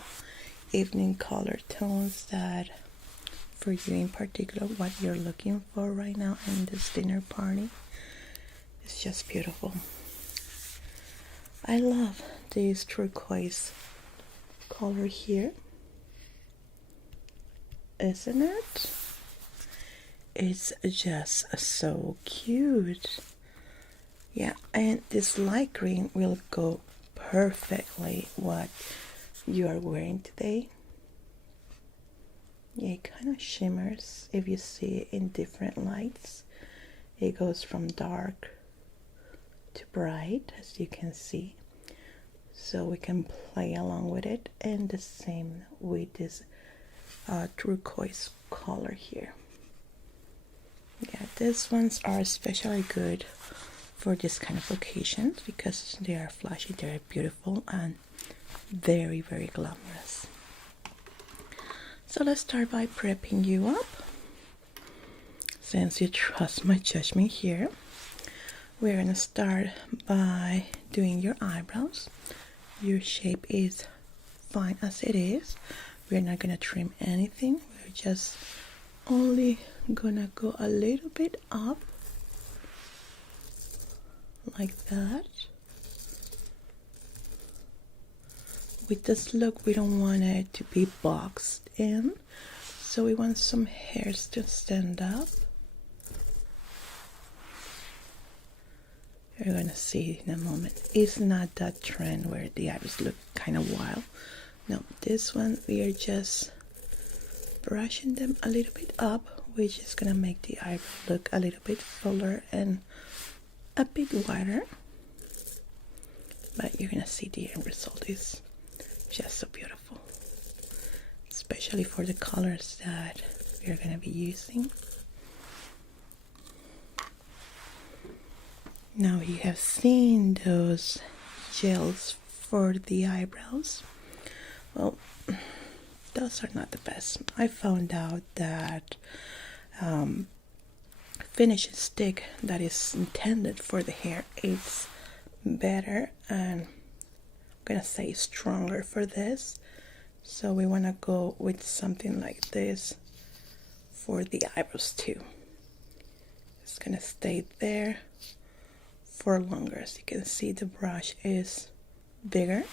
evening color tones that, for you in particular, what you're looking for right now in this dinner party, it's just beautiful. I love this turquoise color here, isn't it? It's just so cute. Yeah, and this light green will go perfectly what you are wearing today. Yeah, it kind of shimmers if you see it in different lights. It goes from dark to bright, as you can see. So we can play along with it, and the same with this turquoise color here. Yeah, these ones are especially good for this kind of occasions because they are flashy, they are beautiful, and very, very glamorous. So let's start by prepping you up. Since you trust my judgment here, we're gonna start by doing your eyebrows. Your shape is fine as it is. We're not gonna trim anything. We're just only gonna go a little bit up like that. With this look, we don't want it to be boxed in, so we want some hairs to stand up. You're gonna see in a moment. It's not that trend where the eyebrows look kind of wild. No, this one we are just brushing them a little bit up, which is gonna make the eyebrow look a little bit fuller and a bit wider. But you're gonna see the end result is just so beautiful, especially for the colors that we're gonna be using. Now you have seen those gels for the eyebrows. Well, those are not the best. I found out that finishing stick that is intended for the hair is better and I'm gonna say stronger for this. So we want to go with something like this for the eyebrows too. It's gonna stay there for longer. As you can see, the brush is bigger.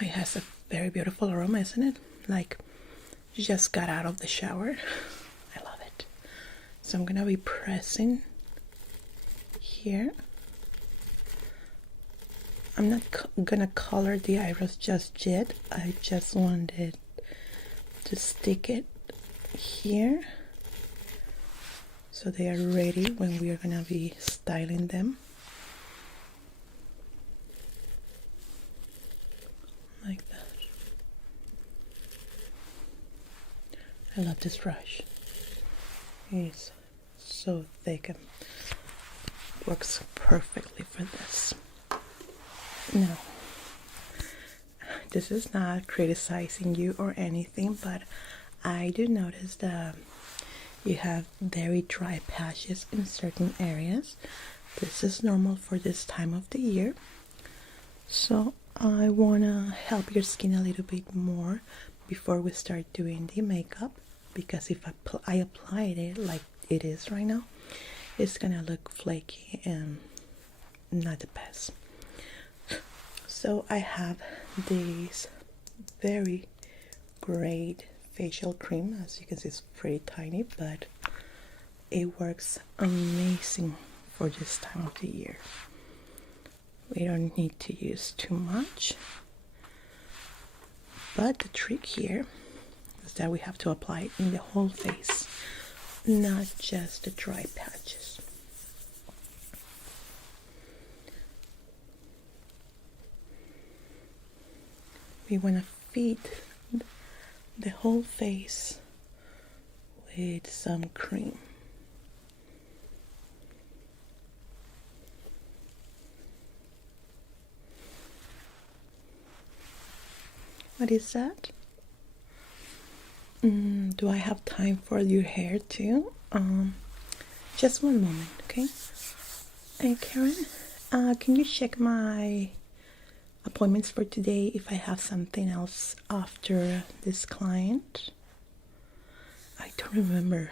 It has a very beautiful aroma, isn't it? Like you just got out of the shower. I love it. So I'm gonna be pressing here. I'm not gonna color the eyebrows just yet. I just wanted to stick it here so they are ready when we are gonna be styling them. Like that. I love this brush. It's so thick and works perfectly for this. Now, this is not criticizing you or anything, but I do notice that you have very dry patches in certain areas. This is normal for this time of the year. So I want to help your skin a little bit more before we start doing the makeup, because if I applied it like it is right now, it's gonna look flaky and not the best. So I have this very great facial cream. As you can see, it's pretty tiny, but it works amazing for this time of the year. We don't need to use too much. But the trick here is that we have to apply it in the whole face, not just the dry patches. We want to feed the whole face with some cream. What is that? Do I have time for your hair too? Just one moment, okay? Hey Karen, can you check my appointments for today if I have something else after this client? I don't remember.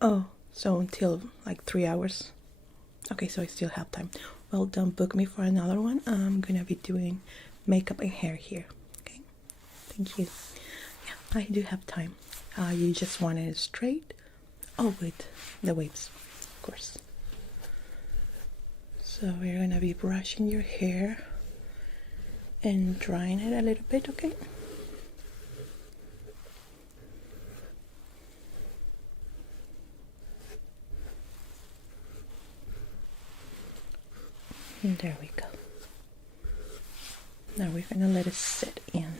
Oh, so until like 3 hours. Okay, so I still have time. Well, don't book me for another one. I'm gonna be doing makeup and hair here. Okay, thank you. Yeah, I do have time. You just want it straight? Oh, with the waves, of course. So we're gonna be brushing your hair and drying it a little bit, okay? And there we go. Now we're gonna let it sit in.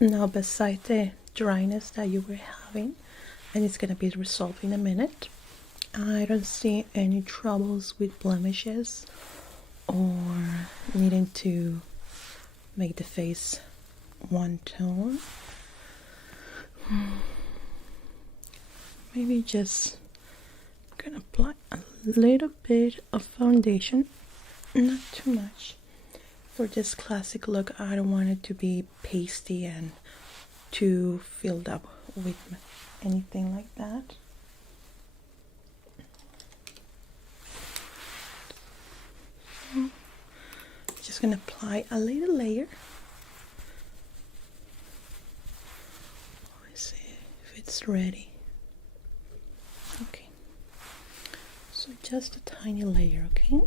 Now, beside the dryness that you were having, and it's gonna be resolved in a minute, I don't see any troubles with blemishes or needing to make the face one tone. Maybe just gonna apply a little bit of foundation, not too much. For this classic look, I don't want it to be pasty and too filled up with anything like that. So, just gonna apply a little layer. Let's see if it's ready. Okay, so just a tiny layer, okay?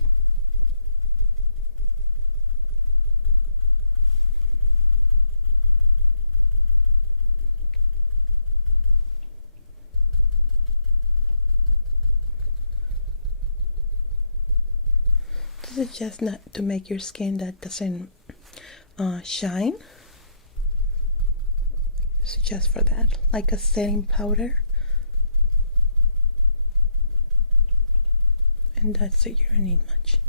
This is just not to make your skin that doesn't shine. It's just for that, like a setting powder. And that's it, you don't need much.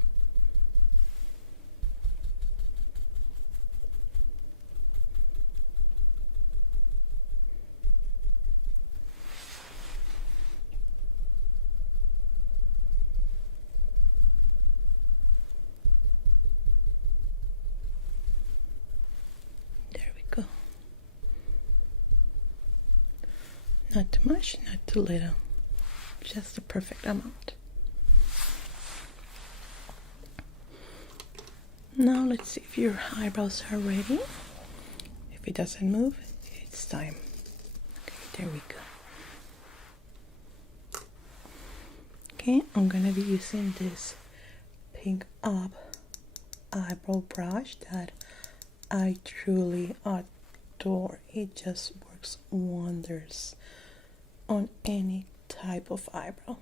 Not too much, not too little. Just the perfect amount. Now let's see if your eyebrows are ready. If it doesn't move, it's time. Okay, there we go. Okay, I'm gonna be using this Pink Up eyebrow brush that I truly adore. It just works wonders on any type of eyebrow.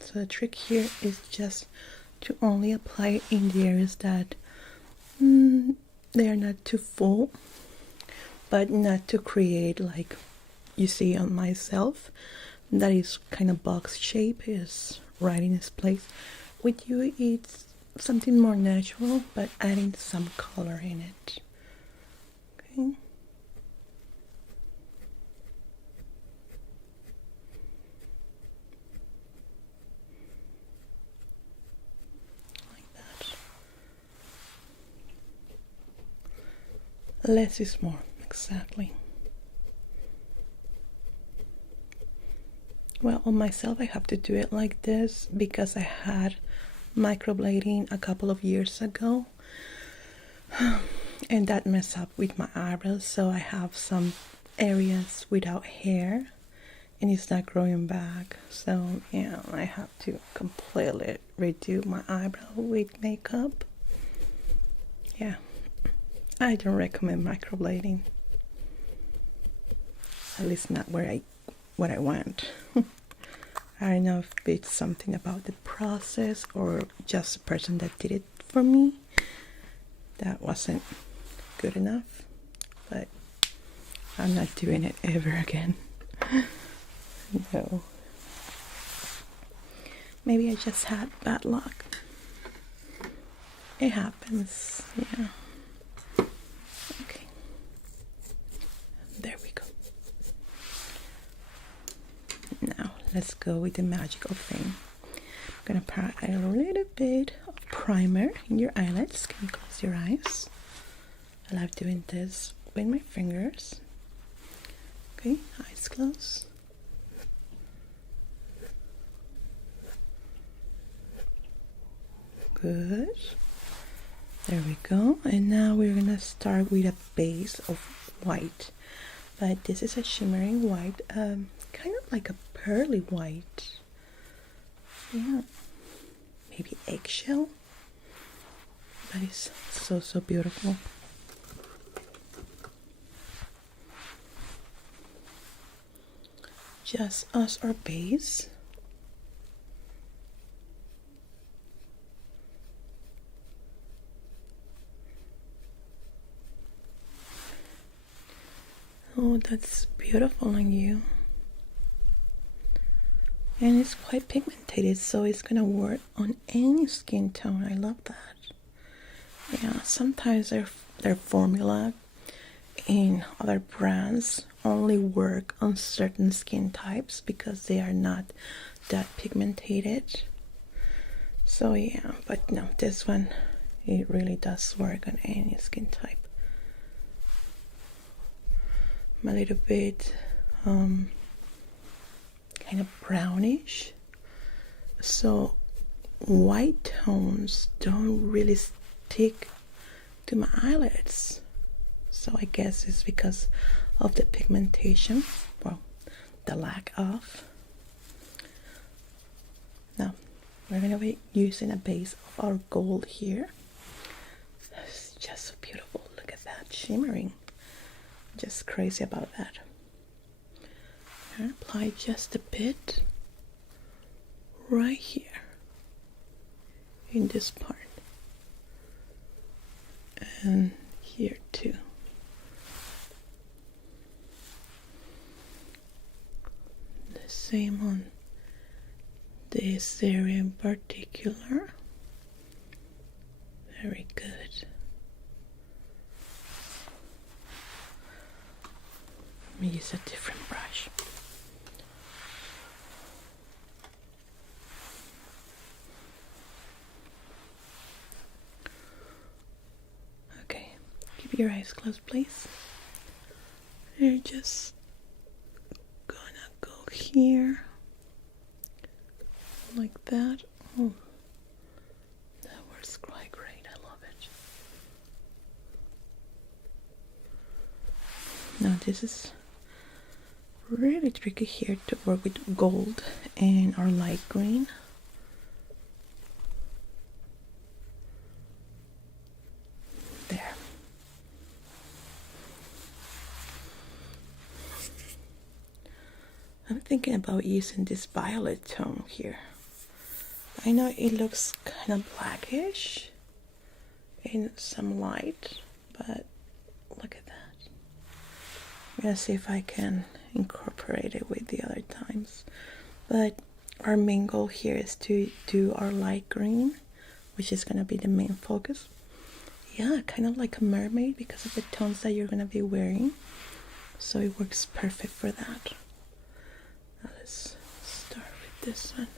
So the trick here is just to only apply in the areas that they are not too full, but not to create like you see on myself, that is kind of box shape, is right in its place. With you, it's something more natural, but adding some color in it. Okay. Like that. Less is more, exactly. Well, on myself, I have to do it like this because I had microblading a couple of years ago. and that messed up with my eyebrows, so I have some areas without hair and it's not growing back. So yeah, I have to completely redo my eyebrow with makeup. Yeah, I don't recommend microblading, at least not what I want. I don't know if it's something about the process or just the person that did it for me that wasn't good enough, but I'm not doing it ever again. No. Maybe I just had bad luck. It happens, yeah. Okay. There we go. Now, let's go with the magical thing. I'm gonna put a little bit of primer in your eyelids. Can you close your eyes? I love doing this with my fingers. Okay, eyes closed. Good. There we go. And now we're gonna start with a base of white. But this is a shimmering white, kind of like a pearly white. Yeah. Maybe eggshell. That is so, so beautiful. Just as our base. Oh, that's beautiful on you. And it's quite pigmented, so it's gonna work on any skin tone. I love that. Yeah, sometimes their formula in other brands only work on certain skin types because they are not that pigmented. So yeah, but no, this one, it really does work on any skin type. I'm a little bit kind of brownish, so white tones don't really stick to my eyelids. So I guess it's because of the pigmentation, well, the lack of. Now we're gonna be using a base of our gold here. That's just so beautiful. Look at that, shimmering. Just crazy about that. And apply just a bit right here in this part, and here too. The same on this area in particular. Very good. Let me use a different brush. Okay, keep your eyes closed, please. You're just gonna go here, like that. Oh, that works quite great. I love it. Now this is really tricky here to work with gold and our light green. There. I'm thinking about using this violet tone here. I know it looks kind of blackish in some light, but look at that. I'm gonna see if I can incorporate it with the other times. But our main goal here is to do our light green, which is gonna be the main focus. Yeah, kind of like a mermaid because of the tones that you're gonna be wearing. So it works perfect for that. Now let's start with this one.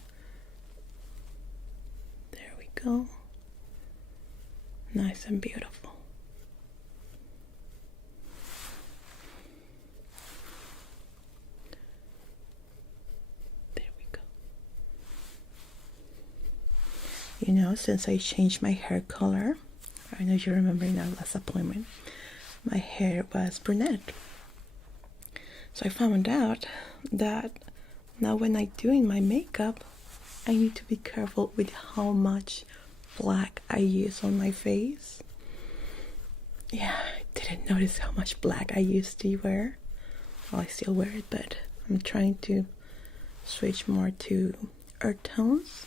There we go. Nice and beautiful. There we go. You know, since I changed my hair color, I I know you remember in our last appointment, my hair was brunette. So I found out that now when I'm doing my makeup, I need to be careful with how much black I use on my face. Yeah, I didn't notice how much black I used to wear. Well, I still wear it, but I'm trying to switch more to earth tones.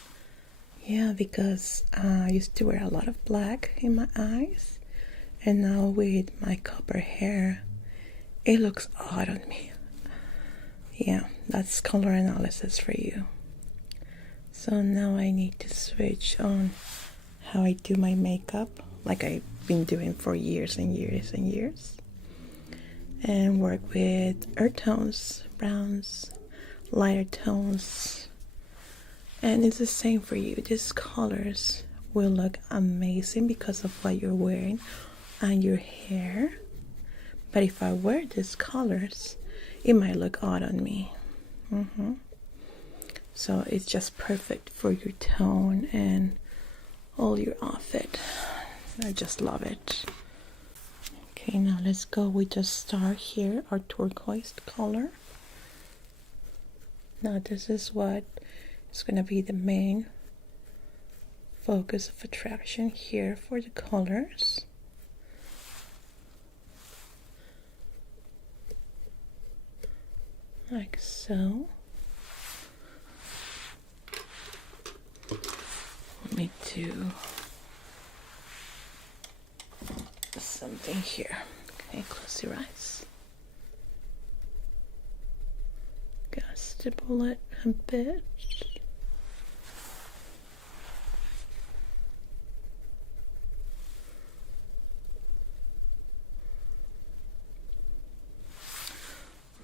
Yeah, because I used to wear a lot of black in my eyes, and now with my copper hair, it looks odd on me. Yeah, that's color analysis for you. So now I need to switch on how I do my makeup, like I've been doing for years and years and years, and work with earth tones, browns, lighter tones. And it's the same for you. These colors will look amazing because of what you're wearing and your hair. But if I wear these colors, it might look odd on me. So it's just perfect for your tone and all your outfit. I just love it. Okay, now let's go with the star here, our turquoise color. Now this is what is going to be the main focus of attraction here for the colors. Like so. Me do something here. Okay, close your eyes. Gotta stipple it a bit.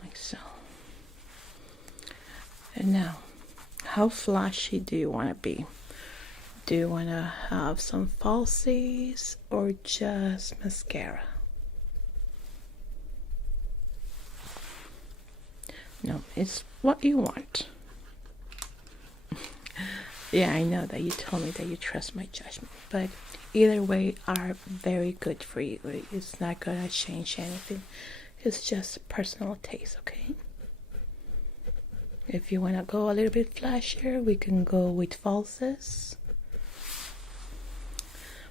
Like so. And now, how flashy do you want to be? Do you want to have some falsies or just mascara? No, it's what you want. Yeah, I know that you told me that you trust my judgment, but either way are very good for you. It's not gonna change anything. It's just personal taste, okay? If you want to go a little bit flashier, we can go with falsies.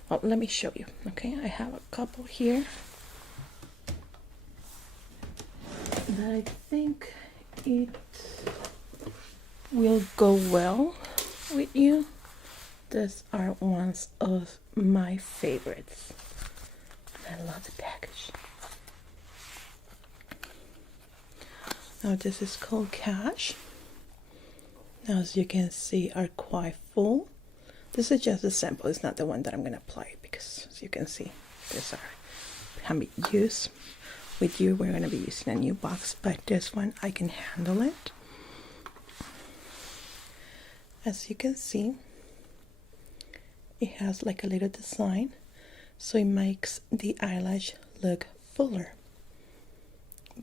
Well, let me show you. Okay, I have a couple here that I think it will go well with you. These are ones of my favorites. I love the package. Now this is called Cash. Now as you can see are quite full. This is just a sample, it's not the one that I'm going to apply because as you can see, these are can be used. With you, we're going to be using a new box, but this one, I can handle it. As you can see, it has like a little design, so it makes the eyelash look fuller,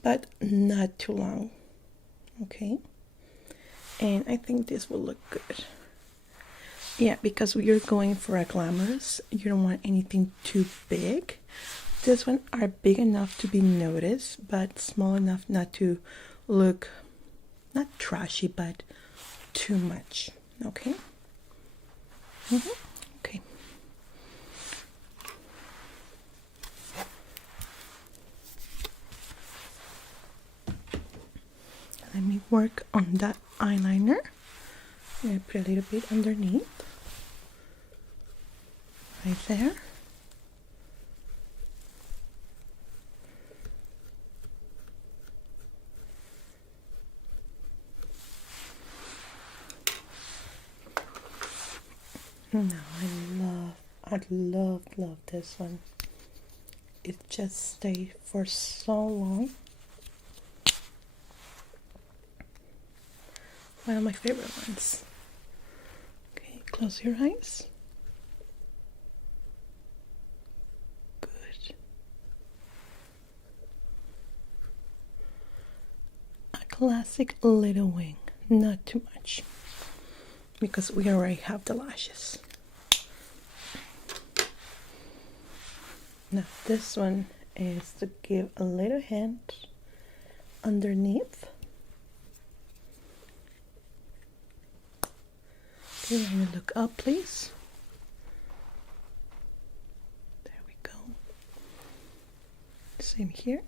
but not too long, okay? And I think this will look good. Yeah, because you're going for a glamorous, you don't want anything too big. This one are big enough to be noticed, but small enough not to look, not trashy, but too much, okay? Okay. Let me work on that eyeliner. I'm going to put a little bit underneath. Right there. No, I love this one. It just stayed for so long. One of my favorite ones. Okay, close your eyes. Good. A classic little wing, not too much, because we already have the lashes. Now this one is to give a little hint underneath. Okay, let me look up, please. There we go. Same here.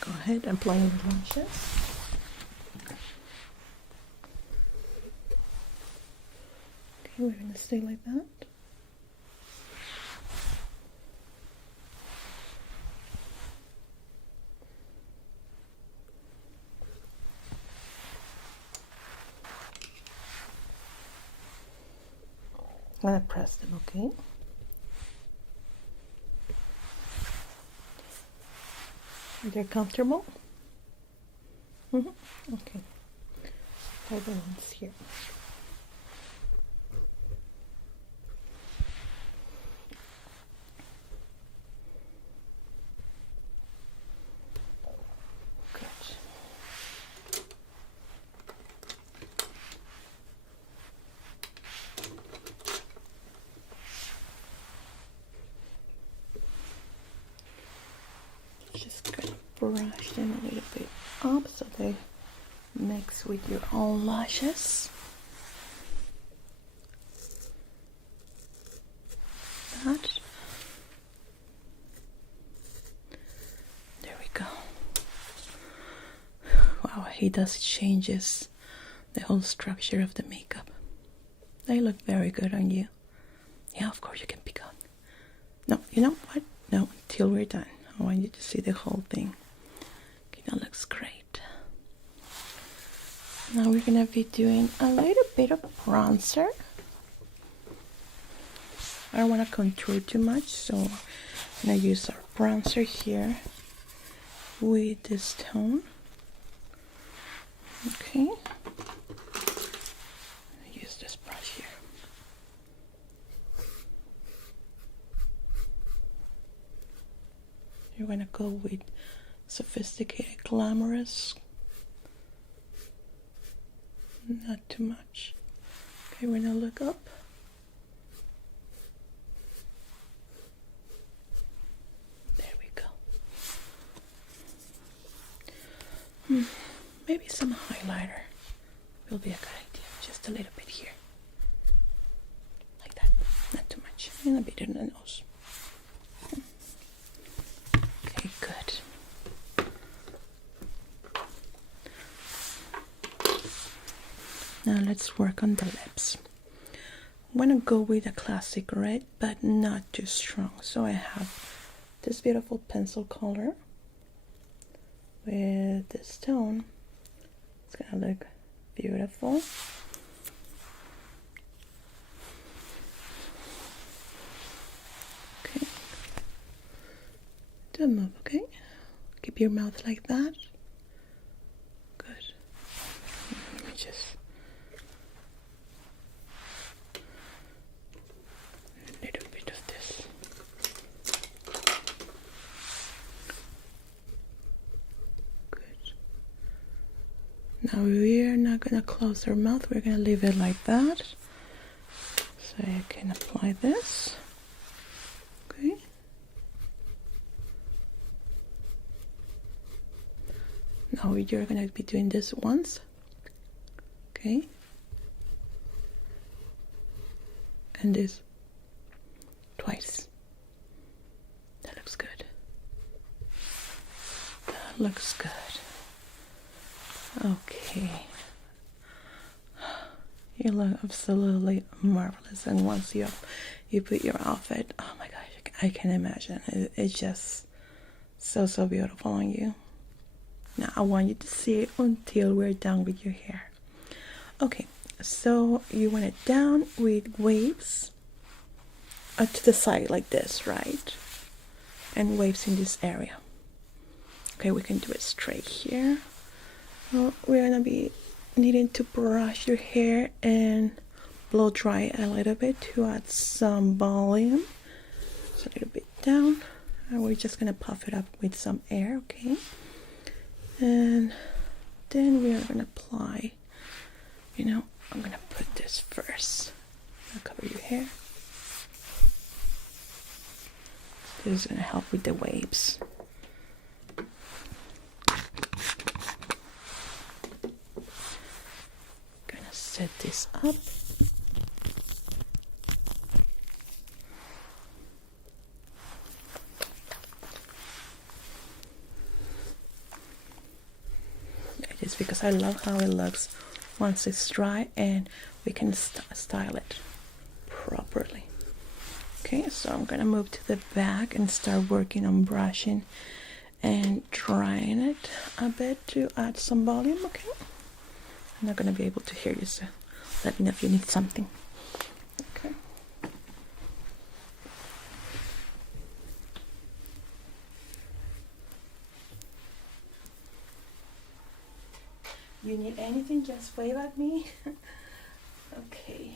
Go ahead and apply your lashes. Okay, we're going to stay like that. I'm going to press them, okay? Are they comfortable? Okay. Other ones here. Good. Just gonna brush them a little bit up so they mix with your own lashes. That. There we go. Wow, he does changes the whole structure of the makeup. They look very good on you. Yeah, of course you can pick on. No, you know what? No, until we're done. I want you to see the whole thing. Okay, that looks great. Now we're gonna be doing a little bit of bronzer. I don't want to contour too much, so I'm gonna use our bronzer here with this tone. Okay. Use this brush here. You're gonna go with sophisticated, glamorous. Not too much. Okay, we're gonna look up. There we go. Maybe some highlighter will be a good idea. Just a little bit here. Like that. Not too much. And a bit in the nose. Okay, good. Now let's work on the lips. I'm gonna go with a classic red, but not too strong. So I have this beautiful pencil color with this tone. It's gonna look beautiful. Okay. Do a move, okay? Keep your mouth like that. Good. Let me just a little bit of this. Good. Now we're not gonna close our mouth, we're gonna leave it like that. So I can apply this. Okay. Now you're gonna be doing this once. Okay. And this twice. That looks good. That looks good. Okay. You look absolutely marvelous. And once you put your outfit, oh my gosh, I can imagine. It's just so beautiful on you. Now I want you to see it until we're done with your hair. Okay, so you want it down with waves to the side like this, right? And waves in this area. Okay, we can do it straight here. Well, we're gonna be needing to brush your hair and blow dry a little bit to add some volume. So a little bit down And we're just gonna puff it up with some air, okay? And then we are gonna apply, I'm gonna put this first. I'll cover your hair. This is gonna help with the waves. Gonna set this up. It is because I love how it looks once it's dry, and we can style it properly. Okay, so I'm gonna move to the back and start working on brushing and drying it a bit to add some volume. Okay, I'm not gonna be able to hear you, so let me know if you need something. Okay. You need anything, just wave at me. Okay.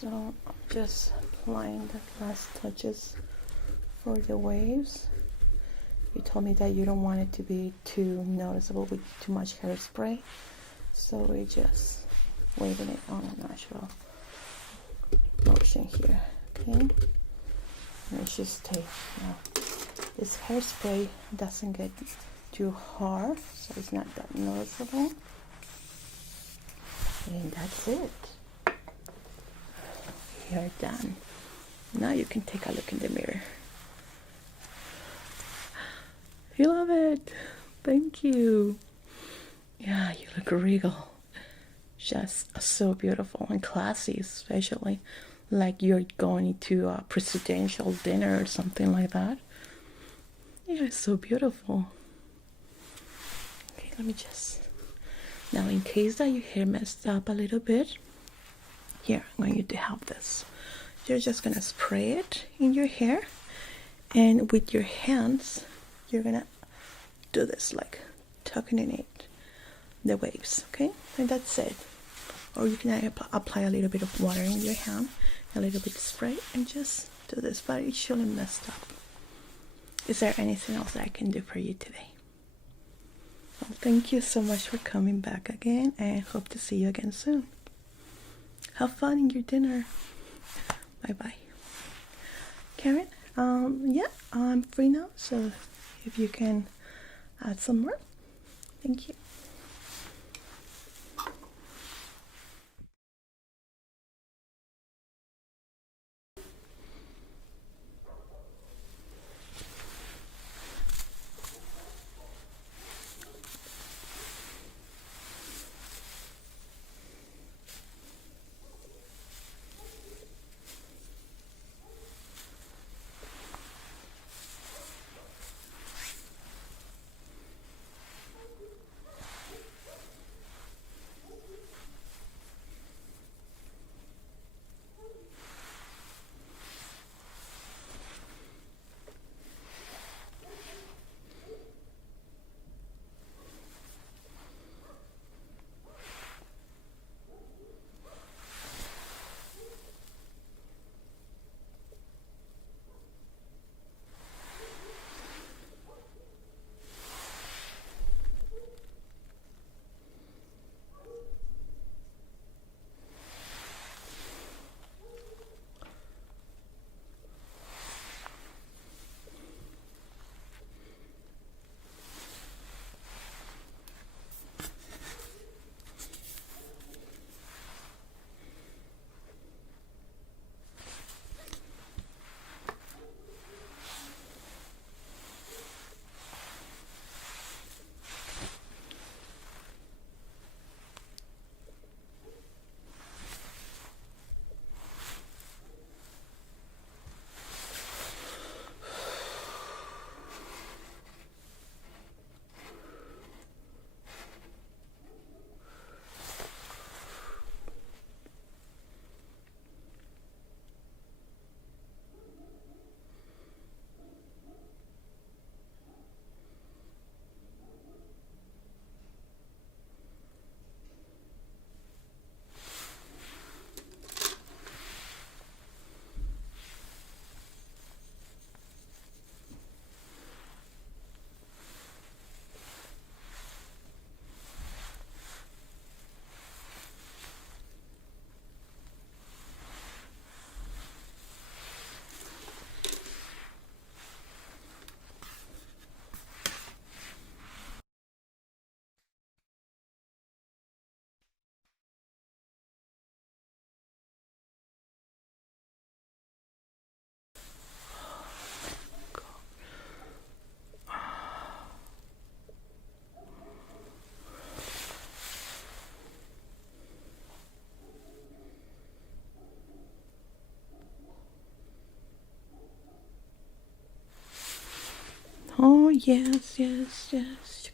So I'm just applying the last touches for the waves. You told me that you don't want it to be too noticeable with too much hairspray, so we're just waving it on a natural motion here, okay? And it should stay. Now, this hairspray doesn't get too hard, so it's not that noticeable. And that's it. You're done. Now you can take a look in the mirror. You love it. Thank you. Yeah, you look regal. Just so beautiful and classy, especially like you're going to a presidential dinner or something like that. You're so beautiful. Okay, let me just... Now, in case that your hair messed up a little bit, here, I'm going to have this. You're just gonna spray it in your hair, and with your hands, you're gonna do this, like tucking in it, the waves, okay? And that's it. Or you can apply a little bit of water in your hand, a little bit of spray, and just do this, but it shouldn't mess up. Is there anything else that I can do for you today? Well, thank you so much for coming back again, and hope to see you again soon. Have fun in your dinner. Bye-bye. Karen, yeah, I'm free now, so if you can add some more. Thank you. Oh, yes, yes, yes.